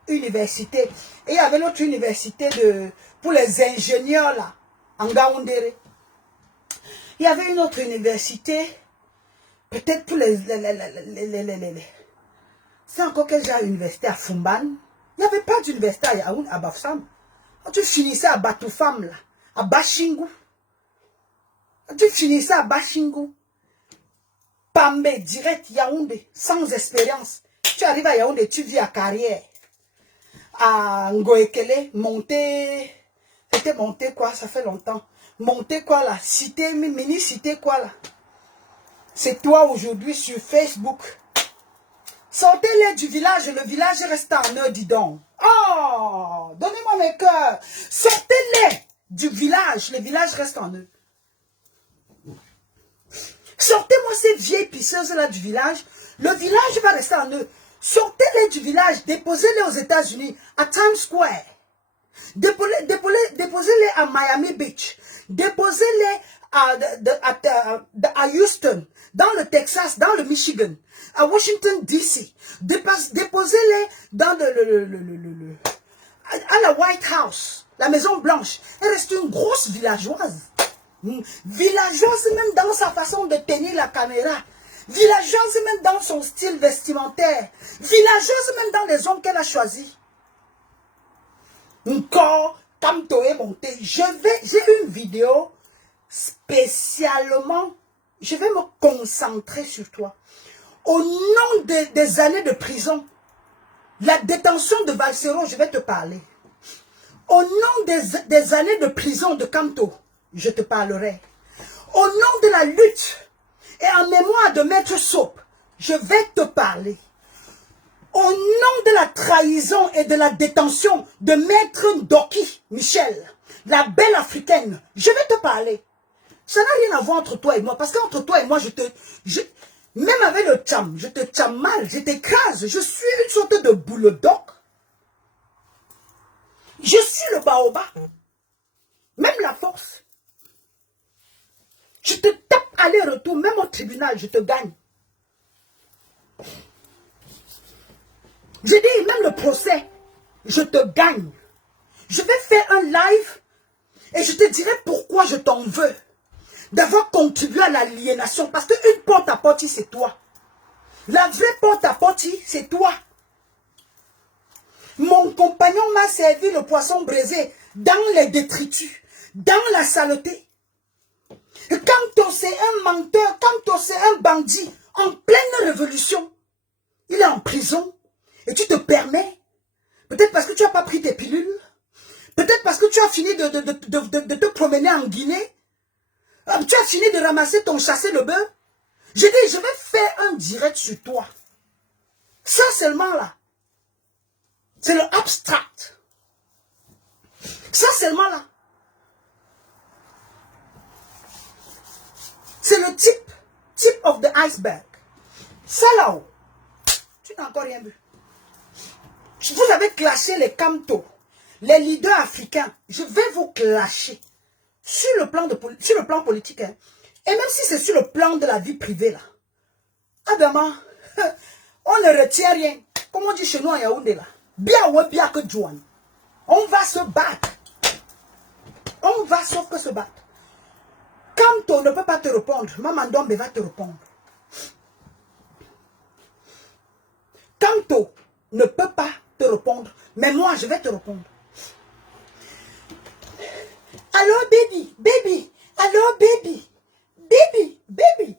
université. Et il y avait l'autre université pour les ingénieurs là, en Gaoundéré. Il y avait une autre université, peut-être pour les c'est encore quel genre d'université à Fumban. Il n'y avait pas d'université à Yaoundé, à Bafoussam. Tu finissais à Batoufam là, à Bashingou. Tu finissais à Bashingou. Pambé, direct Yaoundé, sans expérience. Tu arrives à Yaoundé, tu vis à Carrière. à Ngoekele, monter, c'était monter quoi, ça fait longtemps. Monter quoi là, cité, mini-cité quoi là. C'est toi aujourd'hui sur Facebook. Sortez-les du village, le village reste en eux, dis donc. Oh, donnez-moi mes cœurs. Sortez-les du village, le village reste en eux. Sortez-moi ces vieilles pisseuses-là du village, le village va rester en eux. Sortez-les du village, déposez-les aux États-Unis, à Times Square. Déposez-les à Miami Beach. Déposez-les à Houston, dans le Texas, dans le Michigan, à Washington, D.C. Déposez-les dans à la White House, la Maison Blanche. Elle reste une grosse villageoise. Villageoise même dans sa façon de tenir la caméra. Villageoise même dans son style vestimentaire. Villageoise même dans les hommes qu'elle a choisis. Encore, comme tu es monté, j'ai une vidéo spécialement, je vais me concentrer sur toi. Au nom des années de prison, la détention de Valsero, je vais te parler. Au nom des années de prison de Kamto, je te parlerai. Au nom de la lutte et en mémoire de Maître Soap, je vais te parler. Au nom de la trahison et de la détention de Maître Ndoki Michel, la belle africaine, je vais te parler. Ça n'a rien à voir entre toi et moi, parce qu'entre toi et moi, même avec le tcham, je te tcham mal, je t'écrase, je suis une sorte de bulldog. Je suis le baobab. Même la force. Je te tape aller-retour, même au tribunal, je te gagne. Je dis, même le procès, je te gagne. Je vais faire un live et je te dirai pourquoi je t'en veux d'avoir contribué à l'aliénation. Parce qu'une porte à porte, c'est toi. La vraie porte à porte, c'est toi. Mon compagnon m'a servi le poisson braisé dans les détritus, dans la saleté. Quand c'est un menteur, quand c'est un bandit, en pleine révolution, il est en prison et tu te permets, peut-être parce que tu n'as pas pris tes pilules, peut-être parce que tu as fini de te promener en Guinée, tu as fini de ramasser ton chassé le bœuf. Je dis, je vais faire un direct sur toi. Ça seulement là. C'est le abstract. Ça seulement là. C'est le tip of the iceberg. Ça là-haut, tu n'as encore rien vu. Vous avez clashé les Kamto, les leaders africains. Je vais vous clasher sur le plan politique. Hein. Et même si c'est sur le plan de la vie privée là. Ah ben moi, on ne retient rien. Comme on dit chez nous à Yaoundé là. Bien ou bien que Joan. On va se battre. On va sauf que se battre. Kamto ne peut pas te répondre. Maman Dombe va te répondre. Kamto ne peut pas te répondre. Mais moi, je vais te répondre. Allô, baby, baby. Allô, baby. Baby, baby.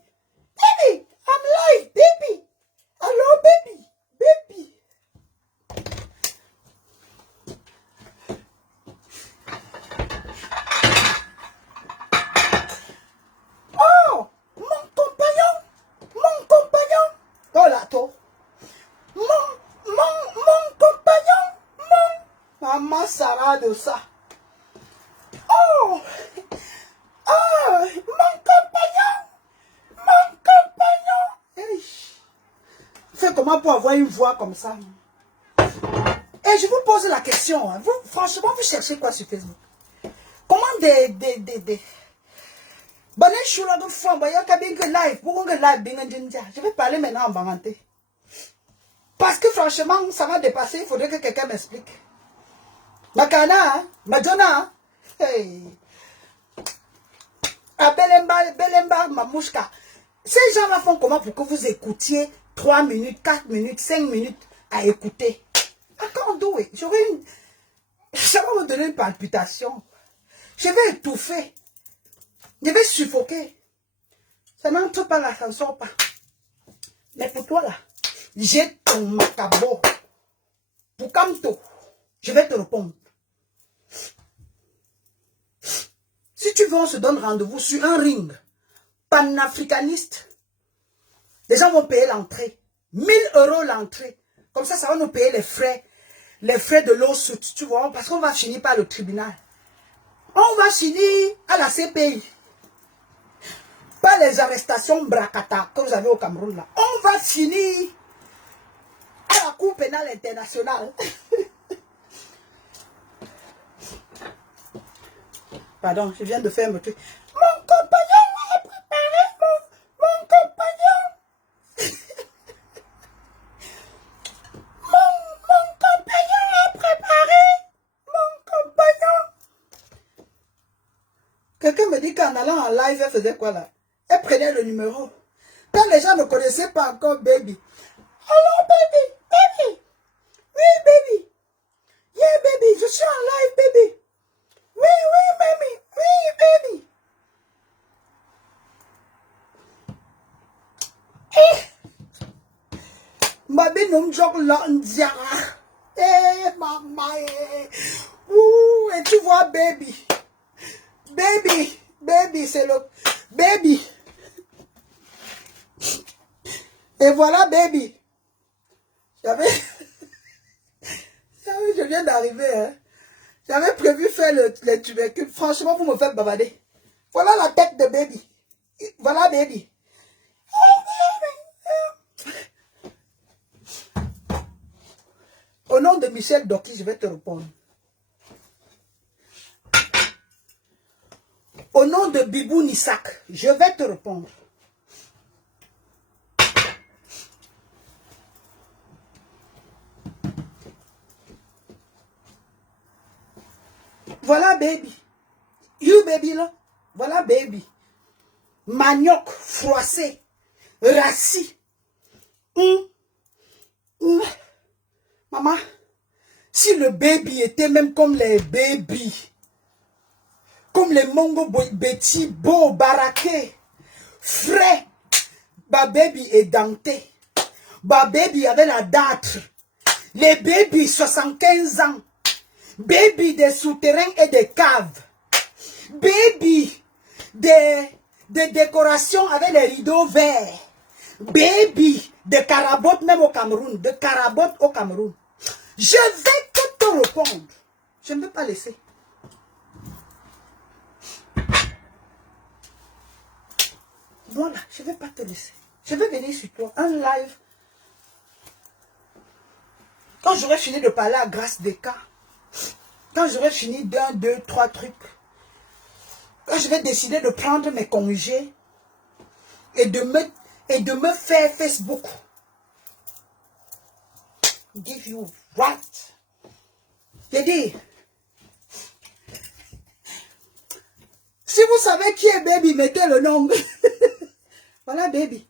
Baby, I'm live, baby. Allô, baby, baby. Oh, mon compagnon. Oh là, toi. Mon compagnon. Maman Sarah de ça. Oh, mon compagnon. Hey. Fais comment pour avoir une voix comme ça? Et je vous pose la question. Hein. Vous, franchement, vous cherchez quoi sur Facebook? Comment je vais parler maintenant en banganté. Parce que franchement, ça va dépasser. Il faudrait que quelqu'un m'explique. Makana, Madonna, hey. À Belemba, Mamouchka. Ces gens-là font comment pour que vous écoutiez 3 minutes, 4 minutes, 5 minutes à écouter? I can't do it. J'aurais une... Ça va me donner une palpitation. Je vais étouffer. Je vais suffoquer. Ça n'entre pas là, ça ne sort pas. Mais pour toi là, j'ai ton macabo. Pour Kamto. Je vais te répondre. Si tu veux, on se donne rendez-vous sur un ring panafricaniste. Les gens vont payer l'entrée. 1000 € l'entrée. Comme ça va nous payer les frais de lawsuit, tu vois, parce qu'on va finir par le tribunal. On va finir à la CPI. Pas les arrestations bracata que vous avez au Cameroun là. On va finir à la Cour pénale internationale. Pardon, je viens de faire un truc. Mon compagnon m'a préparé, mon compagnon. mon compagnon a préparé, mon compagnon. Quelqu'un me dit qu'en allant en live, elle faisait quoi là? Elle prenait le numéro. Quand les gens ne connaissaient pas encore Baby. Hello baby, baby. Oui baby. Yeah baby, je suis en live baby. Oui, oui, baby. Oui, baby. Baby, nous sommes là, maman. Ouh, et tu vois, baby. Baby, c'est le... Baby. Et voilà, baby. Je viens d'arriver, hein. J'avais prévu faire les tubercules. Franchement, vous me faites babader. Voilà la tête de baby. Voilà baby. Au nom de Michel Doki, je vais te répondre. Au nom de Bibou Nissak, je vais te répondre. Voilà baby. You baby là. Voilà baby. Manioc froissé. Rassis. Maman. Si le baby était même comme les babies. Comme les mongo betty beau baraqué. Frais. Ba baby est denté. Ba baby avait la date. Les babies 75 ans. Baby des souterrains et des caves. Baby des décorations avec les rideaux verts. Baby de carabotes même au Cameroun. De carabotes au Cameroun. Je vais te répondre. Je ne vais pas laisser. Voilà, je ne vais pas te laisser. Je vais venir sur toi. Un live. Quand j'aurai fini de parler à Grâce des cas. Quand j'aurai fini d'un, deux, trois trucs, quand je vais décider de prendre mes congés et de me faire Facebook, give you right. J'ai dit, si vous savez qui est baby, mettez le nom. Voilà baby.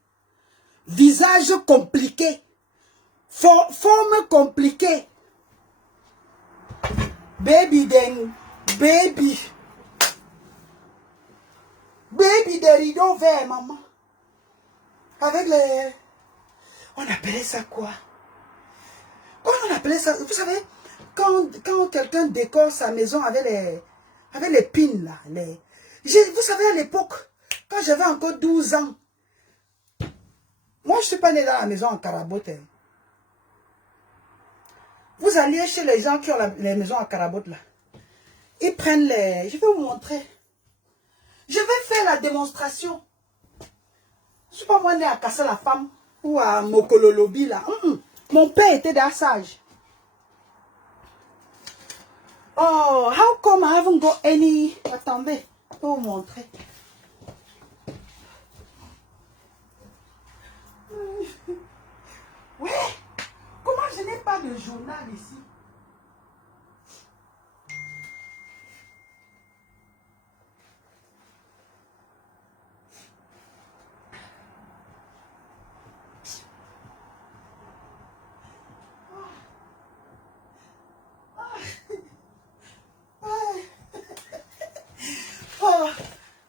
Visage compliqué. Forme compliquée. Baby den, baby. Baby des rideaux verts, maman. Avec les... On appelait ça quoi? Comment on appelait ça? Vous savez, quand quelqu'un décore sa maison avec les pins là. Vous savez, à l'époque, quand j'avais encore 12 ans, moi je ne suis pas née dans la maison en carabote. Hein. Vous alliez chez les gens qui ont les maisons en carabote là. Ils prennent les... Je vais vous montrer. Je vais faire la démonstration. Je ne suis pas moi né à casser la femme ou à Mokololobi là. Mon père était d'un sage. Oh, how come I haven't got any... Attendez, je vais vous montrer. Ouais, comment je n'ai pas de journal ici?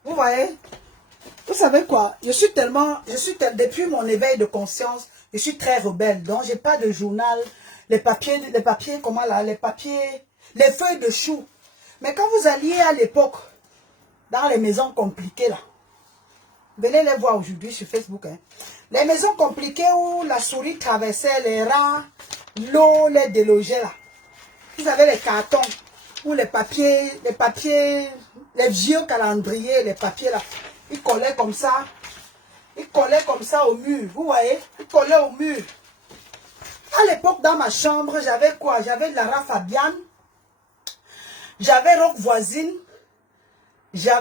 Vous voyez, vous savez quoi, depuis mon éveil de conscience, je suis très rebelle, donc j'ai pas de journal, les papiers, comment là, les papiers, les feuilles de chou. Mais quand vous alliez à l'époque, dans les maisons compliquées là, venez les voir aujourd'hui sur Facebook, hein. Les maisons compliquées où la souris traversait les rats, l'eau les délogeait là. Vous avez les cartons, où les papiers, les vieux calendriers, les papiers là, ils collaient comme ça. Ils collaient comme ça au mur, vous voyez? Ils collaient au mur. À l'époque, dans ma chambre, j'avais quoi? J'avais Lara Fabian, j'avais Rock Voisine, je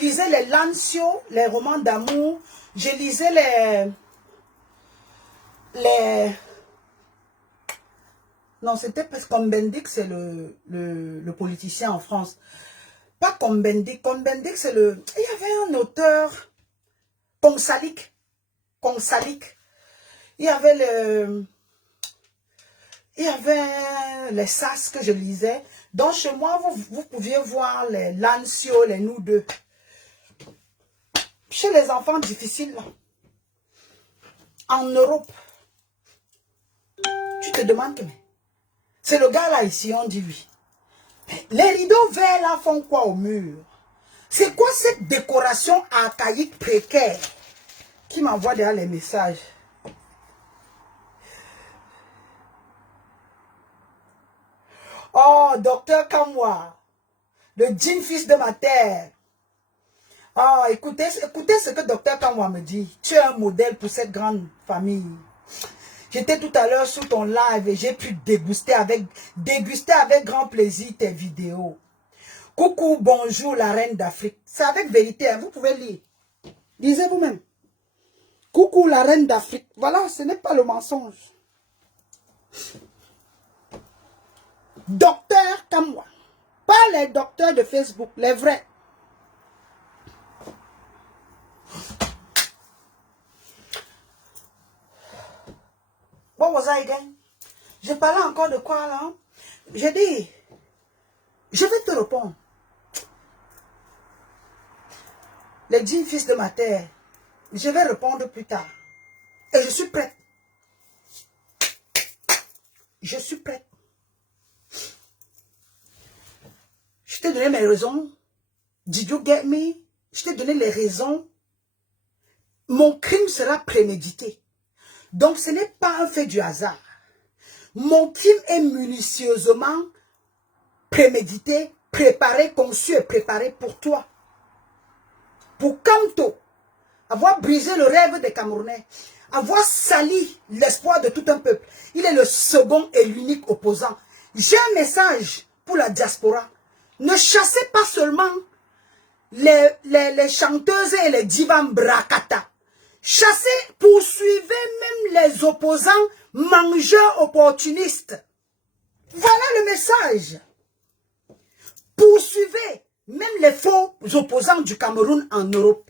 lisais les Lancio, les romans d'amour, je lisais non, c'était parce que Cohn-Bendit, c'est le politicien en France. Pas Cohn-Bendit, Cohn-Bendit, c'est le... Il y avait un auteur, Konsalik. Il y avait les sas que je lisais. Donc chez moi, vous pouviez voir les Lancio, les nous deux. Chez les enfants difficiles, là, en Europe, tu te demandes, mais c'est le gars là ici, on dit lui. Les rideaux verts là font quoi au mur? C'est quoi cette décoration archaïque précaire qui m'envoie derrière les messages? Oh, docteur Kamwa, le jean fils de ma terre. Oh, écoutez ce que docteur Kamwa me dit. Tu es un modèle pour cette grande famille. J'étais tout à l'heure sur ton live et j'ai pu déguster avec grand plaisir tes vidéos. Coucou, bonjour la reine d'Afrique. C'est avec vérité, hein, vous pouvez lire. Lisez vous-même. Coucou la reine d'Afrique. Voilà, ce n'est pas le mensonge. Docteur Kamwa. Pas les docteurs de Facebook, les vrais. What was I again? Je parlais encore de quoi là? J'ai dit, je vais te répondre. Les 10 fils de ma terre, je vais répondre plus tard. Et je suis prête. Je suis prête. Je t'ai donné mes raisons. Did you get me? Je t'ai donné les raisons. Mon crime sera prémédité. Donc ce n'est pas un fait du hasard. Mon crime est minutieusement prémédité, préparé, conçu et préparé pour toi. Pour Kamto, avoir brisé le rêve des Camerounais, avoir sali l'espoir de tout un peuple. Il est le second et l'unique opposant. J'ai un message pour la diaspora. Ne chassez pas seulement les chanteuses et les divas brakata. Chassez, poursuivez même les opposants mangeurs opportunistes. Voilà le message. Poursuivez même les faux opposants du Cameroun en Europe.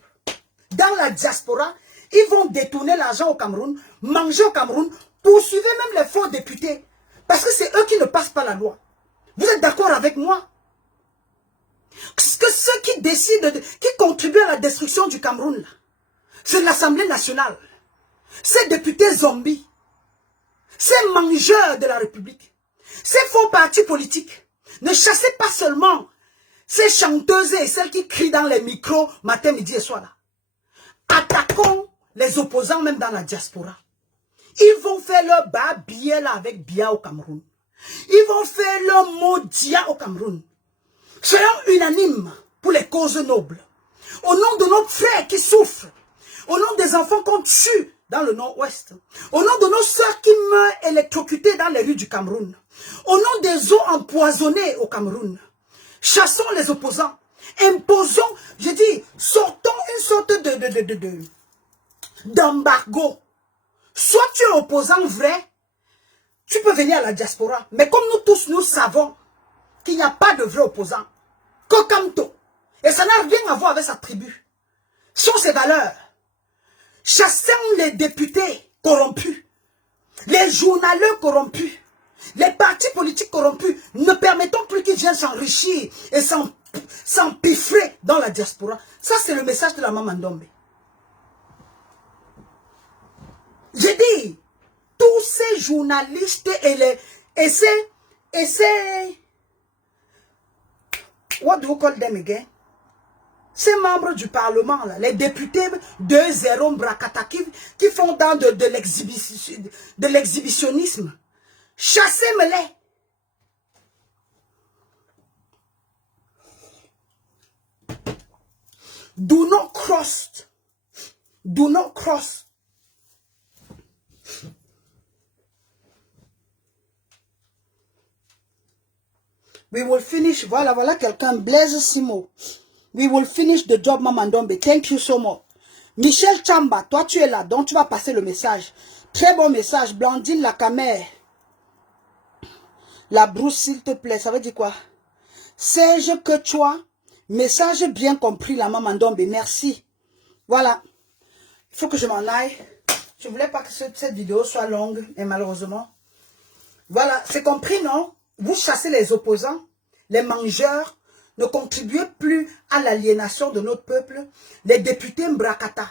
Dans la diaspora, ils vont détourner l'argent au Cameroun, manger au Cameroun, poursuivez même les faux députés. Parce que c'est eux qui ne passent pas la loi. Vous êtes d'accord avec moi? Que ceux qui décident, qui contribuent à la destruction du Cameroun, c'est l'Assemblée nationale. Ces députés zombies. Ces mangeurs de la République. Ces faux partis politiques. Ne chassez pas seulement ces chanteuses et celles qui crient dans les micros matin, midi et soir là. Attaquons les opposants même dans la diaspora. Ils vont faire leur billet là avec Bia au Cameroun. Ils vont faire leur mot dia au Cameroun. Soyons unanimes pour les causes nobles. Au nom de nos frères qui souffrent. Au nom des enfants qu'on tue dans le nord-ouest. Au nom de nos soeurs qui meurent électrocutées dans les rues du Cameroun. Au nom des eaux empoisonnées au Cameroun. Chassons les opposants. Imposons, je dis, sortons une sorte d'embargo. Soit tu es opposant vrai, tu peux venir à la diaspora. Mais comme nous tous, nous savons qu'il n'y a pas de vrai opposant. Kokamto. Et ça n'a rien à voir avec sa tribu. Ce sont ses valeurs. Chassons les députés corrompus. Les journaleux corrompus. Les partis politiques corrompus. Ne permettons plus qu'ils viennent s'enrichir et s'empiffrer dans la diaspora. Ça, c'est le message de la Maman Ndombe. J'ai dit, tous tous ces journalistes et ces, what do you call them again? Ces membres du Parlement, là, les députés de Zéro Brakata qui font dans de l'exhibitionnisme, chassez-les. Do not cross. Do not cross. We will finish. Voilà quelqu'un. Blaise Simo. We will finish the job, Mamandombe. Thank you so much. Michel Chamba, toi tu es là, donc tu vas passer le message. Très bon message. Blandine Lacamère. La brousse, s'il te plaît. Ça veut dire quoi? Sais-je que toi, message bien compris, la Mamandombe. Merci. Voilà. Il faut que je m'en aille. Je voulais pas que cette vidéo soit longue, mais malheureusement. Voilà, c'est compris, non? Vous chassez les opposants, les mangeurs, ne contribuez plus à l'aliénation de notre peuple. Les députés Mbrakata,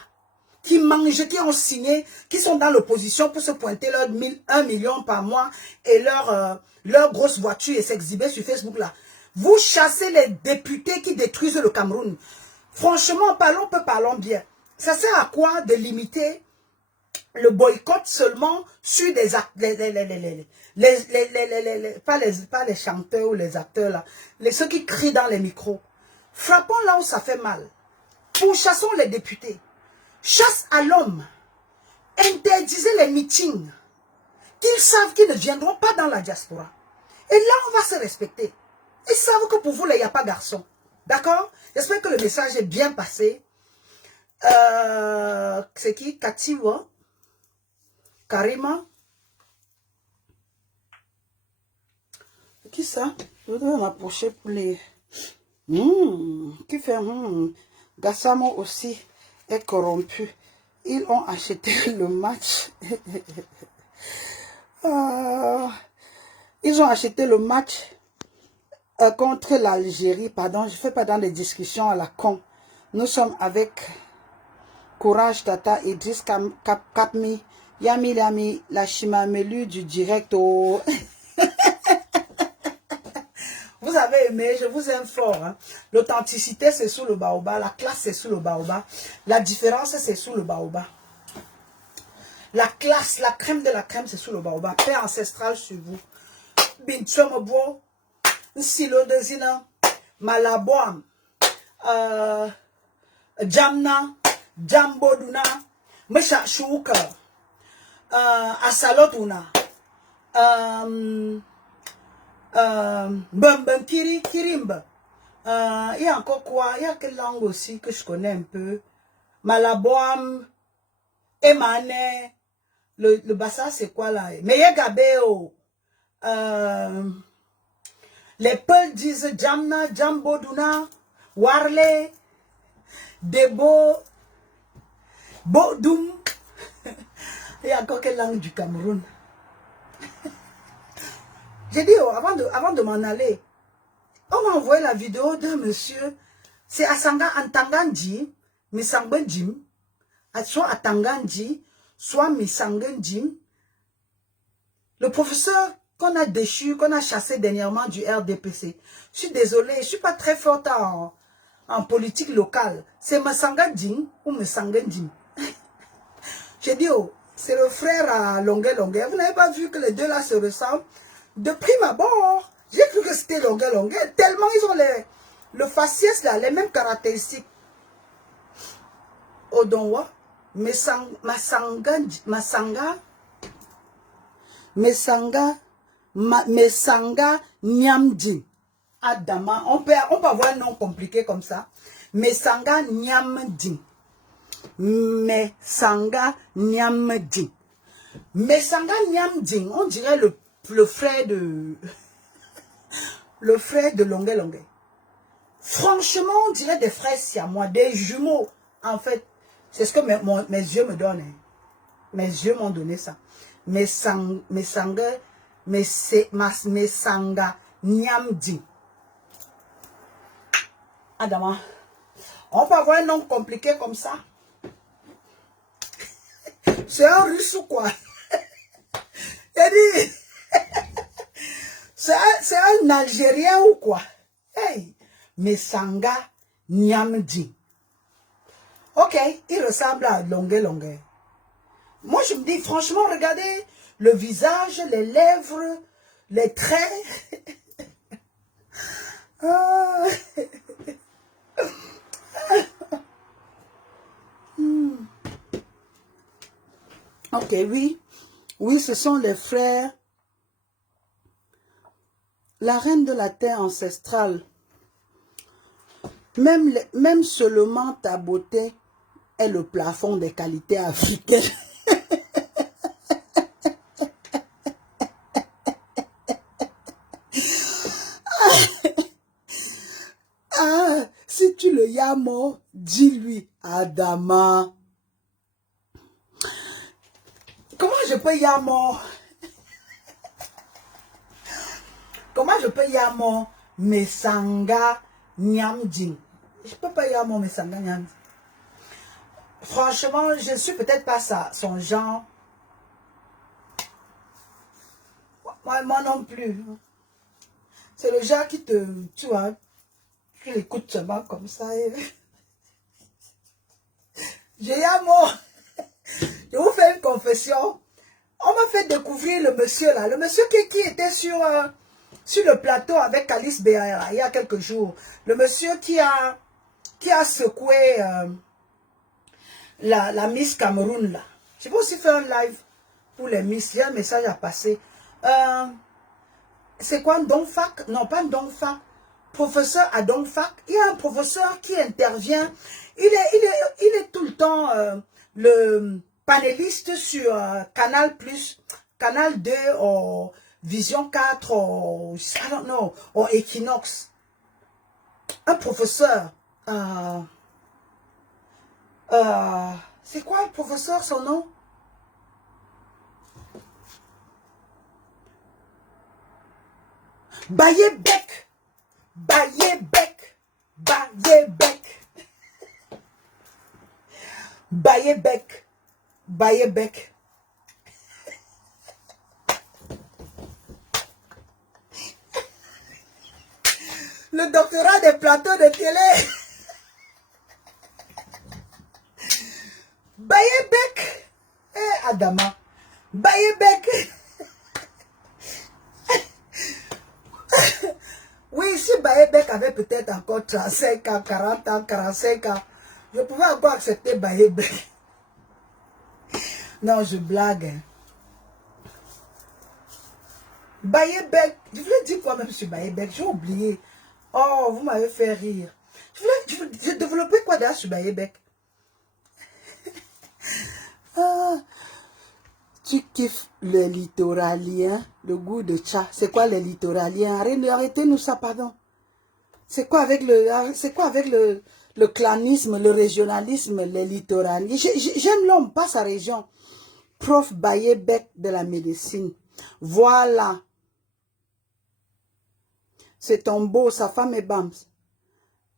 qui mangent, qui ont signé, qui sont dans l'opposition pour se pointer leur 1 million par mois et leur grosse voiture et s'exhiber sur Facebook là. Vous chassez les députés qui détruisent le Cameroun. Franchement, parlons bien. Ça sert à quoi de limiter le boycott seulement sur des pas les chanteurs ou les acteurs là, ceux qui crient dans les micros. Frappons là où ça fait mal. Pourchassons les députés. Chasse à l'homme. Interdisez les meetings. Qu'ils savent qu'ils ne viendront pas dans la diaspora. Et là, on va se respecter. Ils savent que pour vous, il n'y a pas garçon. D'accord? J'espère que le message est bien passé. C'est qui? Katiwa? Karima? Qui ça? Je dois m'approcher pour les... Qui fait... Gassamo aussi est corrompu. Ils ont acheté le match. Ils ont acheté le match contre l'Algérie. Pardon, je ne fais pas dans des discussions à la con. Nous sommes avec Courage Tata, Idriss Kapmi, Yami Lami, la Chimamelu du direct au... Vous avez aimé, je vous aime fort. Hein. L'authenticité, c'est sous le baobab. La classe, c'est sous le baobab. La différence, c'est sous le baobab. La classe, la crème de la crème, c'est sous le baobab. Paix ancestrale sur vous. Binchomobo, Silo de Zina, Malaboam, Jamna, Jamboduna, Mesha Shuka, Asalotuna, Kirimba. Il y a encore quoi? Il y a quelle langue aussi que je connais un peu? Malaboam, Emane, le bassa c'est quoi là? Meyegabeo. Les Peuls disent Jamna, Jamboduna, Warle, Debo, Bodoum. Il y a encore quelle langue du Cameroun? J'ai dit, oh, avant de m'en aller, on m'a envoyé la vidéo d'un monsieur, c'est Asanga Antanganji, Misangenjim, soit Atanganji, soit Misangenjim. Le professeur qu'on a déchu, qu'on a chassé dernièrement du RDPC. Je suis désolée, je ne suis pas très forte en politique locale. C'est Misangenjim ou Misangenjim. J'ai dit, oh, c'est le frère à Longuet. Vous n'avez pas vu que les deux là se ressemblent? De prime abord, j'ai cru que c'était Longuet. Tellement ils ont le faciès là, les mêmes caractéristiques. Odonwa, Mesanga Nyamdin. Adama, on peut avoir un nom compliqué comme ça. Mesanga Nyamdin. Mesanga Nyamdin. Mesanga Nyamdin, on dirait le frère de Longuet. Franchement, on dirait des frères siamois, des jumeaux. En fait, c'est ce que mes yeux me donnent. Hein. Mes yeux m'ont donné ça. Mesanga Nyamdi. Adama, on peut avoir un nom compliqué comme ça. C'est un russe ou quoi? Il dit, c'est un Algérien ou quoi? Hey, Mesanga Nyamdi. Ok, il ressemble à Longue. Moi, je me dis, franchement, regardez le visage, les lèvres, les traits. Ah. Ok, oui. Oui, ce sont les frères. La reine de la terre ancestrale. Même seulement ta beauté est le plafond des qualités africaines. Ah, si tu le yamo, dis-lui, Adama. Comment je peux yamo? Comment je peux yamo Mesanga Nyamding? Je peux pas yamo Mesanga Nyamding. Franchement, je ne suis peut-être pas son genre. Moi non plus. C'est le genre qui te, tu vois, tu l'écoutes seulement comme ça. Je vous fais une confession. On m'a fait découvrir le monsieur là. Le monsieur qui était sur le plateau avec Alice Béaïra il y a quelques jours. Le monsieur qui a secoué la Miss Cameroun là. Je vais aussi faire un live pour les Miss. Il y a un message à passer. C'est quoi Ndongfak? Non, pas Ndongfak. Professeur à Ndongfak. Il y a un professeur qui intervient. Il est tout le temps le panéliste sur Canal+, Canal 2, ou Vision 4, ou I don't know, ou Equinox. Un professeur. C'est quoi le professeur, son nom? Bayebek. Bayebek. Bayebek. Bayebek. Bayebek. Le doctorat des plateaux de télé. Bayebek. Eh, Adama. Bayebek. Oui, si Bayebek avait peut-être encore 35 ans, 40 ans, 45 ans, je pouvais encore accepter Bayebek. Non, je blague. Bayebek, je voulais dire quoi même sur Bayebek, j'ai oublié. Oh, vous m'avez fait rire. Je développais quoi d'ailleurs sur Bayebek? Ah, tu kiffes le littoralien, le goût de chat. C'est quoi le littoralien? Arrêtez-nous ça, pardon. C'est quoi avec le clanisme, le régionalisme, le littoralien? J'aime l'homme, pas sa région. Prof Bayebek de la médecine. Voilà. C'est ton beau, sa femme est bams.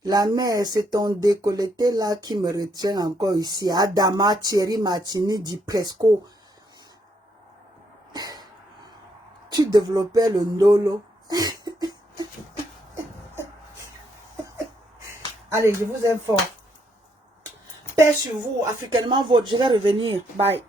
La mère, c'est ton décolleté là qui me retient encore ici. Adama, Thierry Martini, dit Presco. Tu développais le ndolo. Allez, je vous aime fort. Paix sur vous, africanement vôtre. Je vais revenir. Bye.